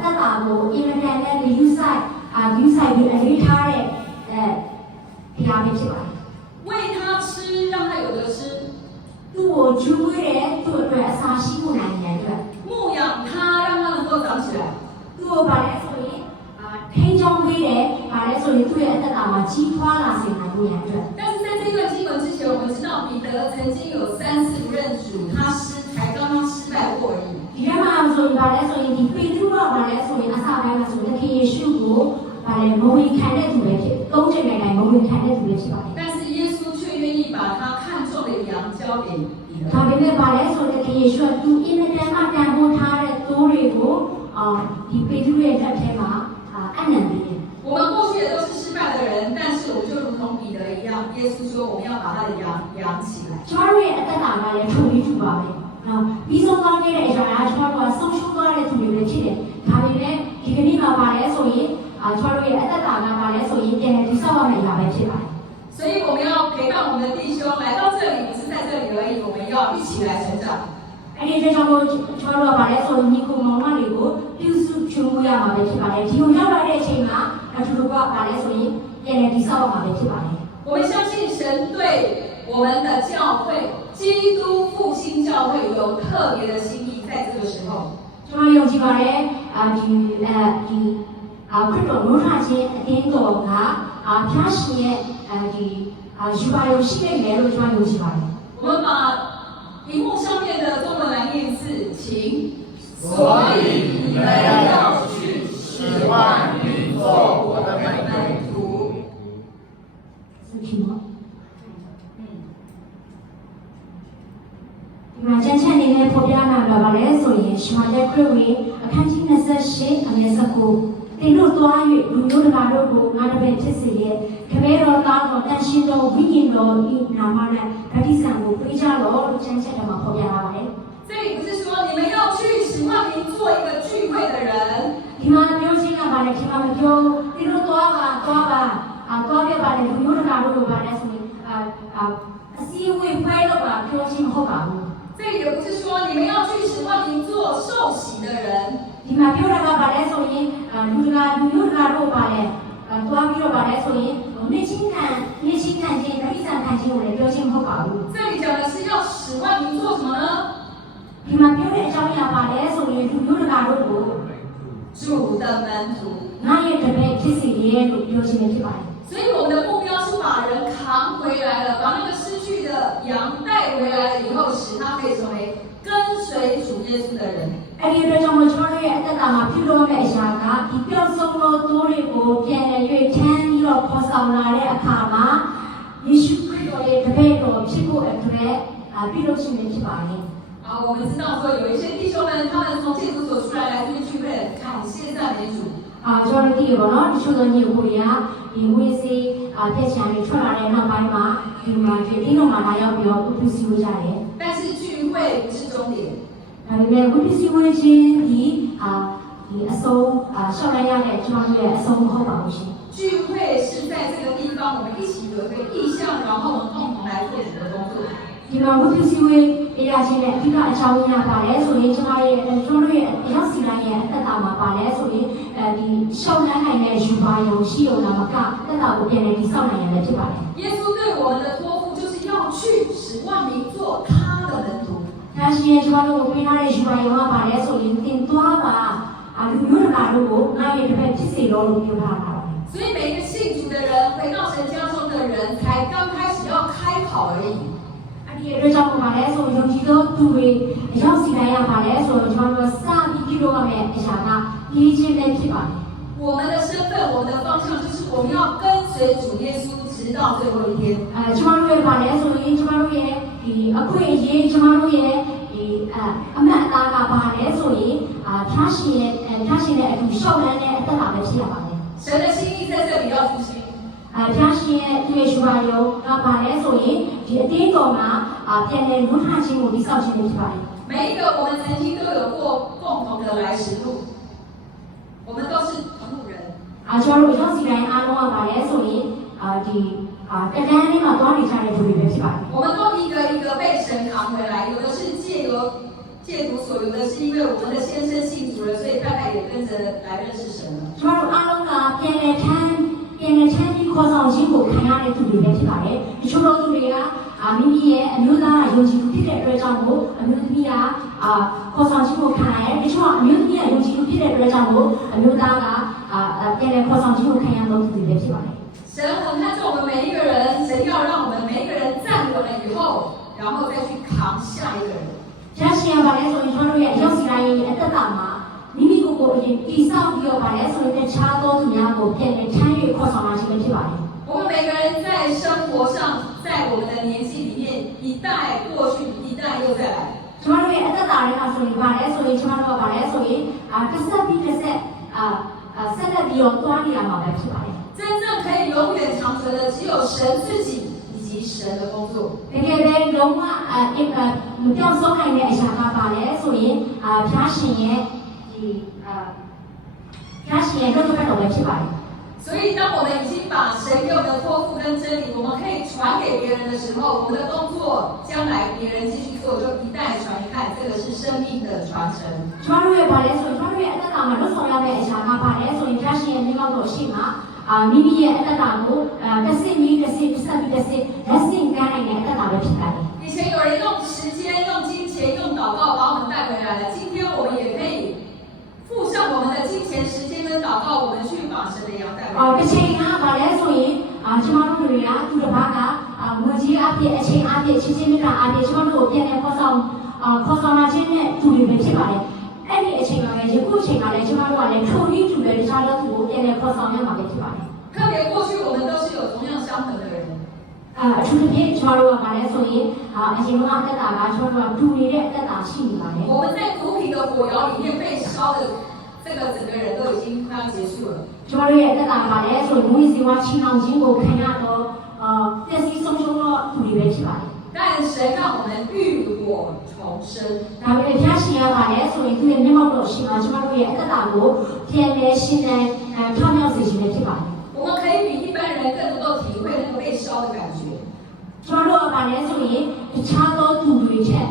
သက်တာကိုအင်မတန်နဲ့ယူဆိုင်ပြီးအလေးထားတဲ့တရားပဲဖြစ်ပါတယ် 喂他吃，让他有得吃； သူ့ကိုကျွေးမွေးတဲ့သူ့အတွက်အစာရှိမှုနိုင်တဲ့အတွက် 牧养他，让他能够长起来。 သူ့ကိုပါလဲဆိုရင်ထိန်းချောင်းပေးတယ်ပါလဲဆိုရင်သူ့ရဲ့အသက်တာမှာကြီးထွားလာစေနိုင်မှုရတဲ့အတွက် 但是在这段经文之前，我们知道彼得曾经有3次不认主，才刚刚失败过而已。 ဒီထဲမှာဆိုရင်ပါလဲဆိုရင်ဒီပေတရုကပါလဲဆိုရင်အစာပိုင်းမှာဆိုရင်ခင်ယေရှုကိုပါလဲမဝင်ခံတဲ့သူပဲဖြစ်၃ချိန်တိုင်မဝင်ခံတဲ့သူပဲဖြစ်ပါတယ် 但是耶稣却愿意把他看重的羊交给彼得。 ဒါပေမဲ့ပါလဲဆိုတဲ့ခင်ယေရှုကသူအင်မတန်မှတန်ဖိုးထားတဲ့သိုးတွေကိုဒီပေတရုရဲ့လက်ထဲမှာအနံ့ပေးတယ် 我们过去也都是失败的人，但是我们就如同彼得一样，耶稣说我们要把他的羊养起来。 ကျွန်တော်ရဲ့အသက်တာကလည်းထုံပြီးထူပါပဲနော်ပြီးဆုံးသွားခဲ့တဲ့အရာကကျွန်တော်တို့ကဆုံးရှုံးသွားတဲ့သူတွေပဲဖြစ်တယ်ဒါပေမဲ့ဒီကနေ့မှာပါလဲဆိုရင်ကျွန်တော်ရဲ့အသက်တာကပါလဲဆိုရင်ပြန်လည်တည်ဆောက်ရမယ့်အရာပဲဖြစ်ပါတယ် 所以我们要陪伴我们的弟兄来到这里，不是在这里而已，我们要一起来成长。 အဲ့ဒီကြောင့်မို့ကျွန်တော်တို့ကပါလဲဆိုရင်ညီကိုမောင်မတွေကိုပြုစုချွေးမွေးရမှာပဲဖြစ်ပါတယ်ဒီကိုရောက်လာတဲ့အချိန်မှာသူတို့ကပါလဲဆိုရင်ပြန်လည်တည်ဆောက်ရမှာပဲဖြစ်ပါတယ် 我们相信神对我们的教会，基督复兴教会有特别的心意，在这个时候。 ကျွန်တော်ယုံကြည်ပါတယ်ဒီခရစ်တော်ဘုရားရှင်အတင်းတော်ကဖျားရှင်ရဲ့ဒီယူပါယုံရှိနေတယ်လို့ကျွန်တော်ယုံကြည်ပါတယ် 我们把荧幕上面的中文来念一次，请。所以你们要去，使万民做我的门徒。是听吗？ဒီမှာကျမ်းချက်အနေနဲ့ဖော်ပြလာတာပါလဲဆိုရင်ရှင်မကျခရစ်ဝင်အခန်းကြီး28အငယ်19တင်တို့သွား၍လူမျိုးတကာတို့ကိုငါတပည့်ဖြစ်စေရဲ့ခမဲတော်သားတော်တန်ရှင်တော်ဝိညာဉ်တော်ဤနာမ၌ဗတ္တိဇံကိုပေးကြတော်လို့ကျမ်းချက်တော်မှာဖော်ပြလာပါတယ် 这里不是说你们要去使万民做一个聚会的人， ဒီမှာပြောချင်းကပါလေဒီမှာမပြောတင်တို့သွားပါပြပါလေလူမျိုးတကာတို့ကိုပါလဲဆိုရင်အစည်းအဝေးဖွဲတော့ပါပြောချင်းမဟုတ်ပါဘူး 这里也不是说你们要去使万民做受洗的人， ဒီမှာပြောတာကပါလဲဆိုရင်လူမျိုးတကာတို့ပါလဲသွားပြီးတော့ပါလဲဆိုရင်နေချင်းခံခြင်းဗိဇံခံခြင်းကိုလည်းပြောချင်းမဟုတ်ပါဘူး 这里讲的是要使万民做什么呢？ ဒီမှာပြောတဲ့အကြောင်းအရာပါလဲဆိုရင်လူမျိုးတကာတို့ကို 主的门徒。 ငါရဲ့တပည့်ဖြစ်စေရဲ့လို့ပြောချင်းဖြစ်ပါတယ် 所以我们的目标是把人扛回来了，把那个失去的羊带回来了以后，使他可以成为跟随主耶稣的人。 အဲ့ဒီအတွက်ကြောင့်ကျွန်တော်ရဲ့အသက်တာမှာပြုလုပ်မယ့်အရာကဒီပြောင်းဆုံးသောသူတွေကိုပြန်လည်၍ထမ်းပြီးတော့ခေါ်ဆောင်လာတဲ့အခါမှာယေရှုခရစ်တော်ရဲ့တပည့်တော်ဖြစ်ဖို့အတွက်ပြုလုပ်ခြင်းဖြစ်ပါတယ် 啊，我们知道说有一些弟兄们，他们从戒毒所出来这个聚会，感谢赞美主。 ကျွန်တော်တို့ဒီဘောနော်တချို့သောညီအကိုတွေကဒီဝိစီပြည့်ချင်တွေထွက်လာတဲ့နောက်ပိုင်းမှာဒီမှာဒီတင်းတော်မှာလာရောက်ပြီးတော့ပြုစုကြတယ် 但是聚会不是终点， ဒါပေမဲ့ဝိစီဝေချင်းဒီအဆုံးရှောက်လိုက်ရတဲ့ကျွန်တော်တို့ရဲ့အဆုံးမဟုတ်ပါဘူးရှင် 聚会是在这个地方，我们一起有一个意向，然后我们共同来做主的工作。 ဒီမှာဝိစီဝေအရာချင်းနဲ့အဓိကအကြောင်းရင်းပါလဲဆိုရင်ကျွန်တော်တို့ရဲ့အရောက်စီတိုင်းရဲ့အသက်တာမှာပါလဲဆိုရင်ဒီရှောက်လန်းနိုင်တဲ့ယူပါယုံရှိုံလာမကသက်တာကိုပြန်လည်တည်ဆောက်နိုင်ရတဲ့ဖြစ်ပါတယ် 耶稣对我们的托付就是要去使万民做他的门徒。ယ ဒါရှင်ကျွန်တော်တို့ပေးထားတဲ့ယူပါရောကပါလဲဆိုရင်တင်သွားပါလူမျိုးတကာတို့ကိုငါရဲ့တစ်ဖက်ဖြစ်စေတော့လို့ပြောထားတာပါ所以每个信主的人回到神家中的人才刚开始要开跑而已ဒီအတွက်ကြောင့်ပါလဲဆိုယုံကြည်သောသူတွေရောက်စီတိုင်းရပါလဲဆိုတော့ကျွန်တော်တို့စပြီးပြုလုပ်ရမယ့်အရာကရေးခြင်းပဲဖြစ်ပါတယ်我们的身份我们的方向就是我们要跟随主耶稣直到最后一天ကျွန်တော်တို့ရဲ့ပါလဲဆိုရင်ကျွန်တော်တို့ရဲ့ဒီအခွင့်အရေးကျွန်တော်တို့ရဲ့ဒီအမှတ်အသားကပါလဲဆိုရင်ဖျားရှင်ရဲ့အတူရှောက်လန်းတဲ့အသက်တာပဲဖြစ်ရပါတယ်神的心意在这里要复兴ဖျားရှင်ရဲ့သူရဲ့ယူပါရောကပါလဲဆိုရင်ဒီအသေးတော်မှာပြန်လည်လွတ်ထခြင်းကိုတည်ဆောက်ခြင်းဖြစ်ပါတယ်每一个我们曾经都有过共同的来时路我们都是同路人ကျွန်တော်တို့ရောက်စီတိုင်းအားလုံးကပါလဲဆိုရင်ဒီတကန်းလေးမှာသွားနေကြတဲ့သူတွေပဲဖြစ်ပါတယ်我们都一个一个被神扛回来有的是借主所有的是因为我们的先生信主了所以太太也跟着来认识神了ကျွန်တော်တို့အားလုံးကပြန်လည်ထမ်းပြီးခေါ်ဆောင်ခြင်းကိုခံရတဲ့သူတွေပဲဖြစ်ပါတယ်။ဒီချို့သောသူတွေကမိမိရဲ့အမျိုးသားယုံကြည်မှုဖြစ်တဲ့အတွက်ကြောင့်မို့အမျိုးသမီးကခေါ်ဆောင်ခြင်းကိုခံရတယ်။ဒီချို့ကအမျိုးသမီးရဲ့ယုံကြည်မှုဖြစ်တဲ့အတွက်ကြောင့်မို့အမျိုးသားကပြန်လည်ခေါ်ဆောင်ခြင်းကိုခံရတဲ့သူတွေပဲဖြစ်ပါတယ်။神很看重我们每一个人，神要让我们每一个人站稳了以后，然后再去扛下一个人。ဖျားရှင်ကပါလဲဆိုရင်ကျွန်တော်တို့ရဲ့ရောက်စီတိုင်းရဲ့အသက်တာမှာမိမိကိုယ်ကိုယ်တည်ဆောက်ပြီးတော့ပါလဲဆိုရင်တခြားသောသူများကိုပြန်လည်ထမ်း၍ခေါ်ဆောင်လာခြင်းပဲဖြစ်ပါတယ်我们每个人在生活上在我们的年纪里面一代过去一代又再来ကျွန်တော်တို့ရဲ့အသက်တာတွေမှာဆိုရင်ပါလဲဆိုရင်ကျွန်တော်တို့ကပါလဲဆိုရင်တစ်ဆက်ပြီးတစ်ဆက်ဆက်လက်ပြီးတော့တွားနေရမှာပဲဖြစ်ပါတယ်真正可以永远长存的只有神自己以及神的工作တကယ်ပဲလုံးဝမပြောင်းဆုံးနိုင်တဲ့အရာကပါလဲဆိုရင်ဖျားရှင်ရဲ့ဖျားရှင်ရဲ့နှုတ်ကပတ်တော်ပဲဖြစ်ပါတယ်所以当我们已经把神给我们的托付跟真理我们可以传给别人的时候我们的工作将来别人继续做就一代传一代这个是生命的传承ကျွန်တော်တို့ရဲ့ပါလဲဆိုရင်ကျွန်တော်တို့ရဲ့အသက်တာမှာလွတ်ဆောင်ရမယ့်အရာကပါလဲဆိုရင်ဖျားရှင်ရဲ့နှုတ်ကပတ်တော်ရှိမှာမိမိရဲ့အသက်တာကိုတစ်စစ်ပြီးတစ်စစ်ဆက်ပြီးတစ်စစ်လက်ဆင့်ကမ်းနိုင်တဲ့အသက်တာပဲဖြစ်ပါတယ်以前有人用时间用金钱用祷告把我们带回来了今天我们也可以付上我们的金钱时间跟祷告我们去把神的羊带回来တစ်ချိန်ကပါလဲဆိုရင်ကျွန်တော်တို့တွေကသူတစ်ပါးကငွေကြီးအပြည့်အချိန်အပြည့်ချင်းချင်းမြတ်အပြည့်ကျွန်တော်တို့ကိုပြန်လည်ခေါ်ဆောင်လာခြင်းနဲ့သူတွေပဲဖြစ်ပါတယ်အဲ့ဒီအချိန်မှာလည်းယခုအချိန်ကလည်းကျွန်တော်တို့ကလည်းထိုနည်းတူတဲ့တခြားသောသူကိုပြန်လည်ခေါ်ဆောင်ရမှာပဲဖြစ်ပါတယ်特别过去我们都是有同样相同的人အထူးသဖြင့်ကျွန်တော်တို့ကပါလဲဆိုရင်အရင်ကအသက်တာကကျွန်တော်တို့ကတူနေတဲ့အသက်တာရှိနေပါတယ်我们在毒品的火窑里面被烧的这个整个人都已经快要结束了ကျွန်တော်တို့ရဲ့အသက်တာကလည်းဆိုရင်မွေးစီဝါချီနှောင်ခြင်းကိုခံရတော့ပျက်စီးဆုံးရှုံးတော့သူတွေပဲဖြစ်ပါတယ်但神让我们浴火重生ဒါပေမဲ့ဖျားရှင်ကပါလဲဆိုရင်သူရဲ့မျက်မှောက်တော်ရှိမှကျွန်တော်တို့ရဲ့အသက်တာကိုပြန်လဲရှင်းတဲ့ထောက်မြောက်စေခြင်းပဲဖြစ်ပါတယ်我们可以比一般人更能够体会那个被烧的感觉ကျွန်တော်တို့ကပါလဲဆိုရင်တခြားသောသူတွေချက်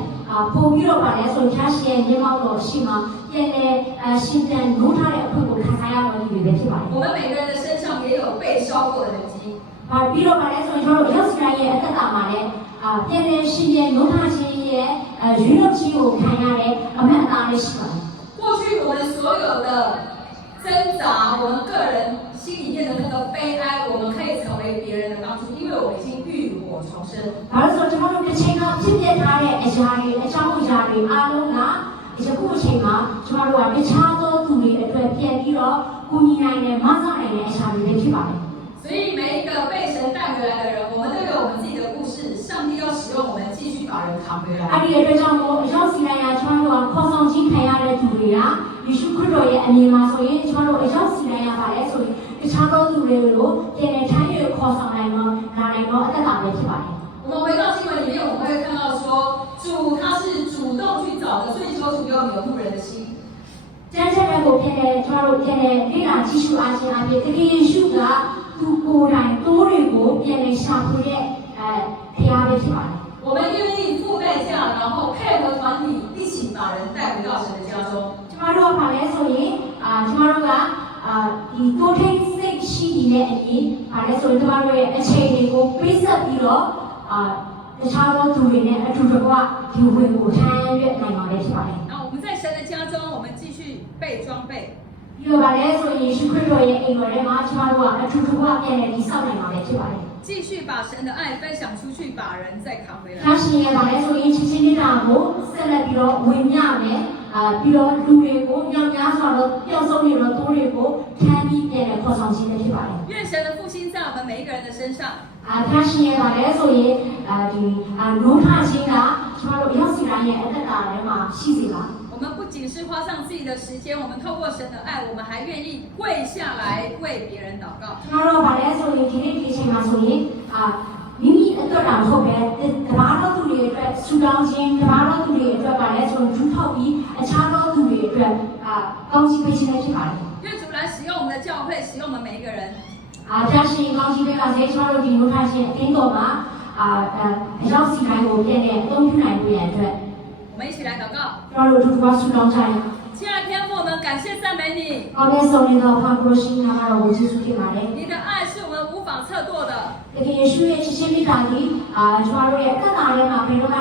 ပို့ပြီးတော့ပါလဲဆိုရင်ဖျားရှင်ရဲ့မျက်မှောက်တော်ရှိမှပြန်လဲရှင်းတဲ့နိုးထားတဲ့အခွင့်ကိုခံစားရတော့ဒီပဲဖြစ်ပါတယ်我们每个人的身上也有被烧过的痕迹ပြီးတော့ပါလဲဆိုရင်ကျွန်တော်တို့ရောက်စတိုင်းရဲ့အသက်တာမှာလည်းပြန်လဲရှင်းတဲ့နိုးထားခြင်းရဲ့ရွေးလို့ခြင်းကိုခံရတဲ့အမှန်အသားလေးရှိပါတယ်过去我们所有的挣扎我们个人心里面的那个悲哀我们可以成为别人的帮助因为我们已经浴火重生ဘာလို့ဆိုကျွန်တော်တို့တစ်ချိန်ကဖြစ်ပြထားတဲ့အရာတွေအကြောင်းအရာတွေအားလုံးကဒီခုအချိန်မှာကျွန်တော်တို့ကတခြားသောသူတွေအတွက်ပြန်ပြီးတော့ကူညီနိုင်တဲ့မဆနိုင်တဲ့အရာတွေဖြစ်ပါတယ်所以每一个被神带回来的人我们都有我们自己的故事上帝要使用我们继续把人扛回来အဲ့ဒီအတွက်ကြောင့်မို့ရောက်စီတိုင်းကကျွန်တော်တို့ကခေါ်ဆောင်ခြင်းခံရတဲ့သူတွေကယေရှုခရစ်တော်ရဲ့အမြင်မှာဆိုရင်ကျွန်တော်တို့ရောက်စီတိုင်းရပါတယ်ဆိုရင်တခြားသောသူတွေကိုပြန်လည်ထိုင်းရခေါ်ဆောင်နိုင်တော့နားနိုင်တော့အသက်တာပဲဖြစ်ပါတယ်我们回到经文里面我们会看到说主他是主动去找的所以说主要有牧人的心ကျမ်းစာကိုပြန်လဲကျွန်တော်တို့ပြန်လဲလေ့လာကြည့်ရှုအားခြင်းအပြင်တကယ်ယေရှုကသူကိုယ်တိုင်တိုးတွေကိုပြန်လဲရှာဖွေတဲ့ဖရားပဲဖြစ်ပါတယ်我们愿意付代价然后配合团体一起把人带回到神的家中ကျွန်တော်တို့ကဘာလဲဆိုရင်ကျွန်တော်တို့ကဒီတိုးထိန်စိတ်ရှိနေတဲ့အရင်ဘာလဲဆိုရင်ကျွန်တော်တို့ရဲ့အခြေအနေကိုပေးဆက်ပြီးတော့တခြားသောသူတွေနဲ့အထူးတကွ ဒီဝင်ကိုထမ်းရွက်နိုင်ပါလေဖြစ်ပါတယ် 然后我们在神的家中，我们继续被装备。 ဒီလိုပါလဲဆိုရင်ယေရှုခရစ်တော်ရဲ့အိမ်တော်ထဲမှာကျွန်တော်တို့ကအထူးထူးကပြန်လည်တည်ဆောက်နိုင်ပါလေဖြစ်ပါတယ် 继续把神的爱分享出去，把人再扛回来。 ။ဒါရှင်ရဲ့ပါလဲဆိုရင်ချင်းချင်းနေတာကိုဆက်လက်ပြီးတော့ဝင်မြမယ်။ပြီးတော့လူတွေကိုညောင်များစွာတော့ပျောက်ဆုံးနေတော့တိုးတွေကိုထမ်းပြီးပြန်လည်ခေါ်ဆောင်ခြင်းဖြစ်ပါတယ် 愿神的复兴在我们每一个人的身上。 ဒါရှင်ရဲ့ပါလဲဆိုရင်ဒီနိုးထခြင်းကကျွန်တော်တို့ရောက်စီတိုင်းရဲ့အသက်တာထဲမှာရှိစေပါ 我们不仅是花上自己的时间，我们透过神的爱，我们还愿意跪下来为别人祷告。 ကျွန်တော်တို့ပါလဲဆိုရင်ဒီနေ့ဒီချိန်မှာဆိုရင်မိမိအတွက်တာမဟုတ်ပဲတဘာတော်သူတွေအတွက်ဆူတောင်းခြင်းတဘာတော်သူတွေအတွက်ပါလဲဆိုရင်ထူထောက်ပြီးအခြားသောသူတွေအတွက်ကောင်းချီးပေးခြင်းဖြစ်ပါတယ် 愿主来使用我们的教会，使用我们每一个人。 ဒါရှင်ကောင်းချီးပေးပါစေကျွန်တော်တို့ဒီလိုထားခြင်းအတင်းတော်မှာအရောက်စီတိုင်းကိုပြန်တဲ့အသုံးပြုနိုင်ဖို့ရအတွက် 我们一起来祷告。 ကျွန်တော်တို့ဒီကွာဆူတောင်းကြရင် 亲爱的天父，我们感谢赞美你， ကောင်းတဲ့ဆုံးနေသောဖန်ကိုရှင်နာမတော်ကိုကျေးဇူးတင်ပါတယ် 你的爱是我们无法测度的。 တကယ်ယေရှုရဲ့ချစ်ချင်းမြတ်တာကြီးကျွန်တော်တို့ရဲ့အသက်တာထဲမှာဘယ်တော့မှ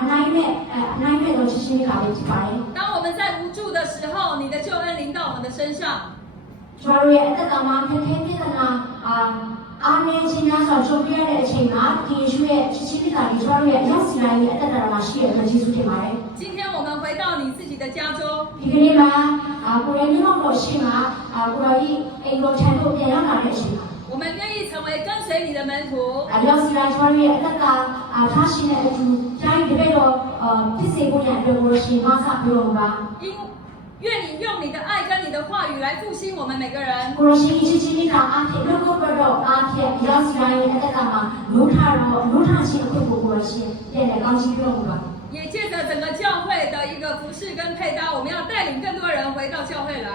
အနိုင်မဲ့သောချစ်ချင်းမြတ်တာပဲဖြစ်ပါတယ် 当我们在无助的时候，你的救恩临到我们的身上。 ကျွန်တော်တို့ရဲ့အသက်တာမှာခက်ခဲပြဿနာအားနည်းခြင်းများစွာကြုံရတဲ့အချိန်မှာဒီယေရှုရဲ့ချစ်ချင်းမြတ်တာကြီးကျွန်တော်တို့ရဲ့အရောက်စီတိုင်းရဲ့အသက်တာမှာရှိတဲ့အတွက်ကျေးဇူးတင်ပါတယ် 今天我们回到你自己的家中， ဒီကနေ့မှာကိုယ်ရဲ့မြောက်တော်ရှိမှာကိုယ်ရဲ့အိမ်တော်ခြံတို့ပြန်ရောက်လာတဲ့အချိန်မှာ 我们愿意成为跟随你的门徒， အရောက်စီတိုင်းကျွန်တော်ရဲ့အသက်တာထားရှိတဲ့အတူတိုင်းဒီဘက်တော့ဖြစ်စေဖို့ရအတွက်ကိုရှင်မဆပြောပါ 因愿你用你的爱跟你的话语来复兴我们每个人。 ကိုရရှိချစ်ချင်းတာအားဖြင့်လောကဘတော်အားဖြင့်ရောက်စီတိုင်းရဲ့အသက်တာမှာလူထားခြင်းအခွင့်ကိုကိုရရှိပြန်တဲ့ကောင်းချီးပြောပါ 也借着整个教会的一个服饰跟配搭，我们要带领更多人回到教会来。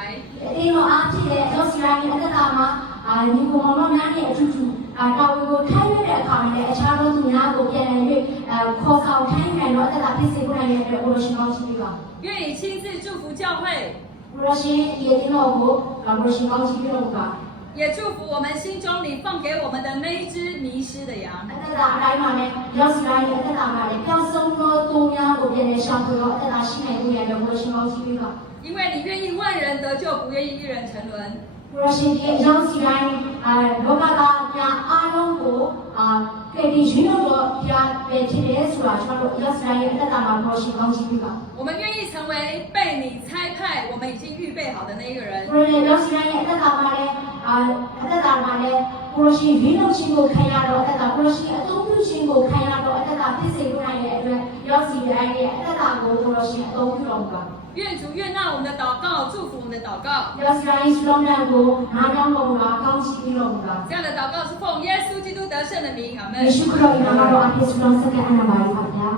ဒီလိုအားဖြင့်ရောက်စီတိုင်းရဲ့အသက်တာမှာဒီကိုမောင်များနဲ့အထူးထူးတော်ကိုထိုင်းရတဲ့အခါမှာလည်းအခြားသောသူများကိုပြန်လည်၍ခေါ်ဆောင်ထိုင်းနိုင်တော့အသက်တာဖြစ်စေဖို့နိုင်တဲ့အတွက်ကိုရရှိကောင်းချီးပါ 愿你亲自祝福教会， ကိုရရှိရဲ့ဒီတော့ကိုကိုရရှိကောင်းချီးပြောပါ 也祝福我们心中你放给我们的那一只迷失的羊。 အသက်တာအတိုင်းမှာလည်းရောက်စီတိုင်းရဲ့အသက်တာမှာလည်းပျောက်ဆုံးသောသူများကိုပြန်လည်ရှောင်ပြောအသက်တာရှိနိုင်ဖို့ရတဲ့ကိုရရှိကောင်းချီးပါ 因为你愿意万人得救，不愿意一人沉沦。 ကိုရရှိရဲ့ရောက်စီတိုင်းလောကသားများအားလုံးကိုကဲဒီရှင်တော်ဘုရားပဲဖြစ်တယ်ဆိုတာကျွန်တော်တို့ရောက်စီတိုင်းရဲ့အသက်တာမှာကိုရရှိကောင်းချီးပါ 我们愿意成为被你差派，我们已经预备好的那一个人。 ကိုရရောက်စီတိုင်းရဲ့အသက်တာမှာလည်းအသက်တာမှာလည်းကိုရရှိရင်းနှုတ်ခြင်းကိုခံရတော့အသက်တာကိုရရှိအသုံးပြုခြင်းကိုခံရတော့အသက်တာဖြစ်စေဖို့နိုင်တဲ့အတွက်ရောက်စီတိုင်းရဲ့အသက်တာကိုကိုရရှိအသုံးပြုတော်မူပါ 愿主悦纳我们的祷告，祝福我们的祷告。 ရောက်စီတိုင်းစလုံးတဲ့ကိုနားကြောင်းပေါ်မှာကောင်းချီးပြီးတော်မူပါ 这样的祷告是奉耶稣基督得胜的名，阿门 ယေ。ရှုခရစ်တော်ရဲ့နာမတော်အဖြစ်ဆုတောင်းဆက်တဲ့အနာပါပါဗျာ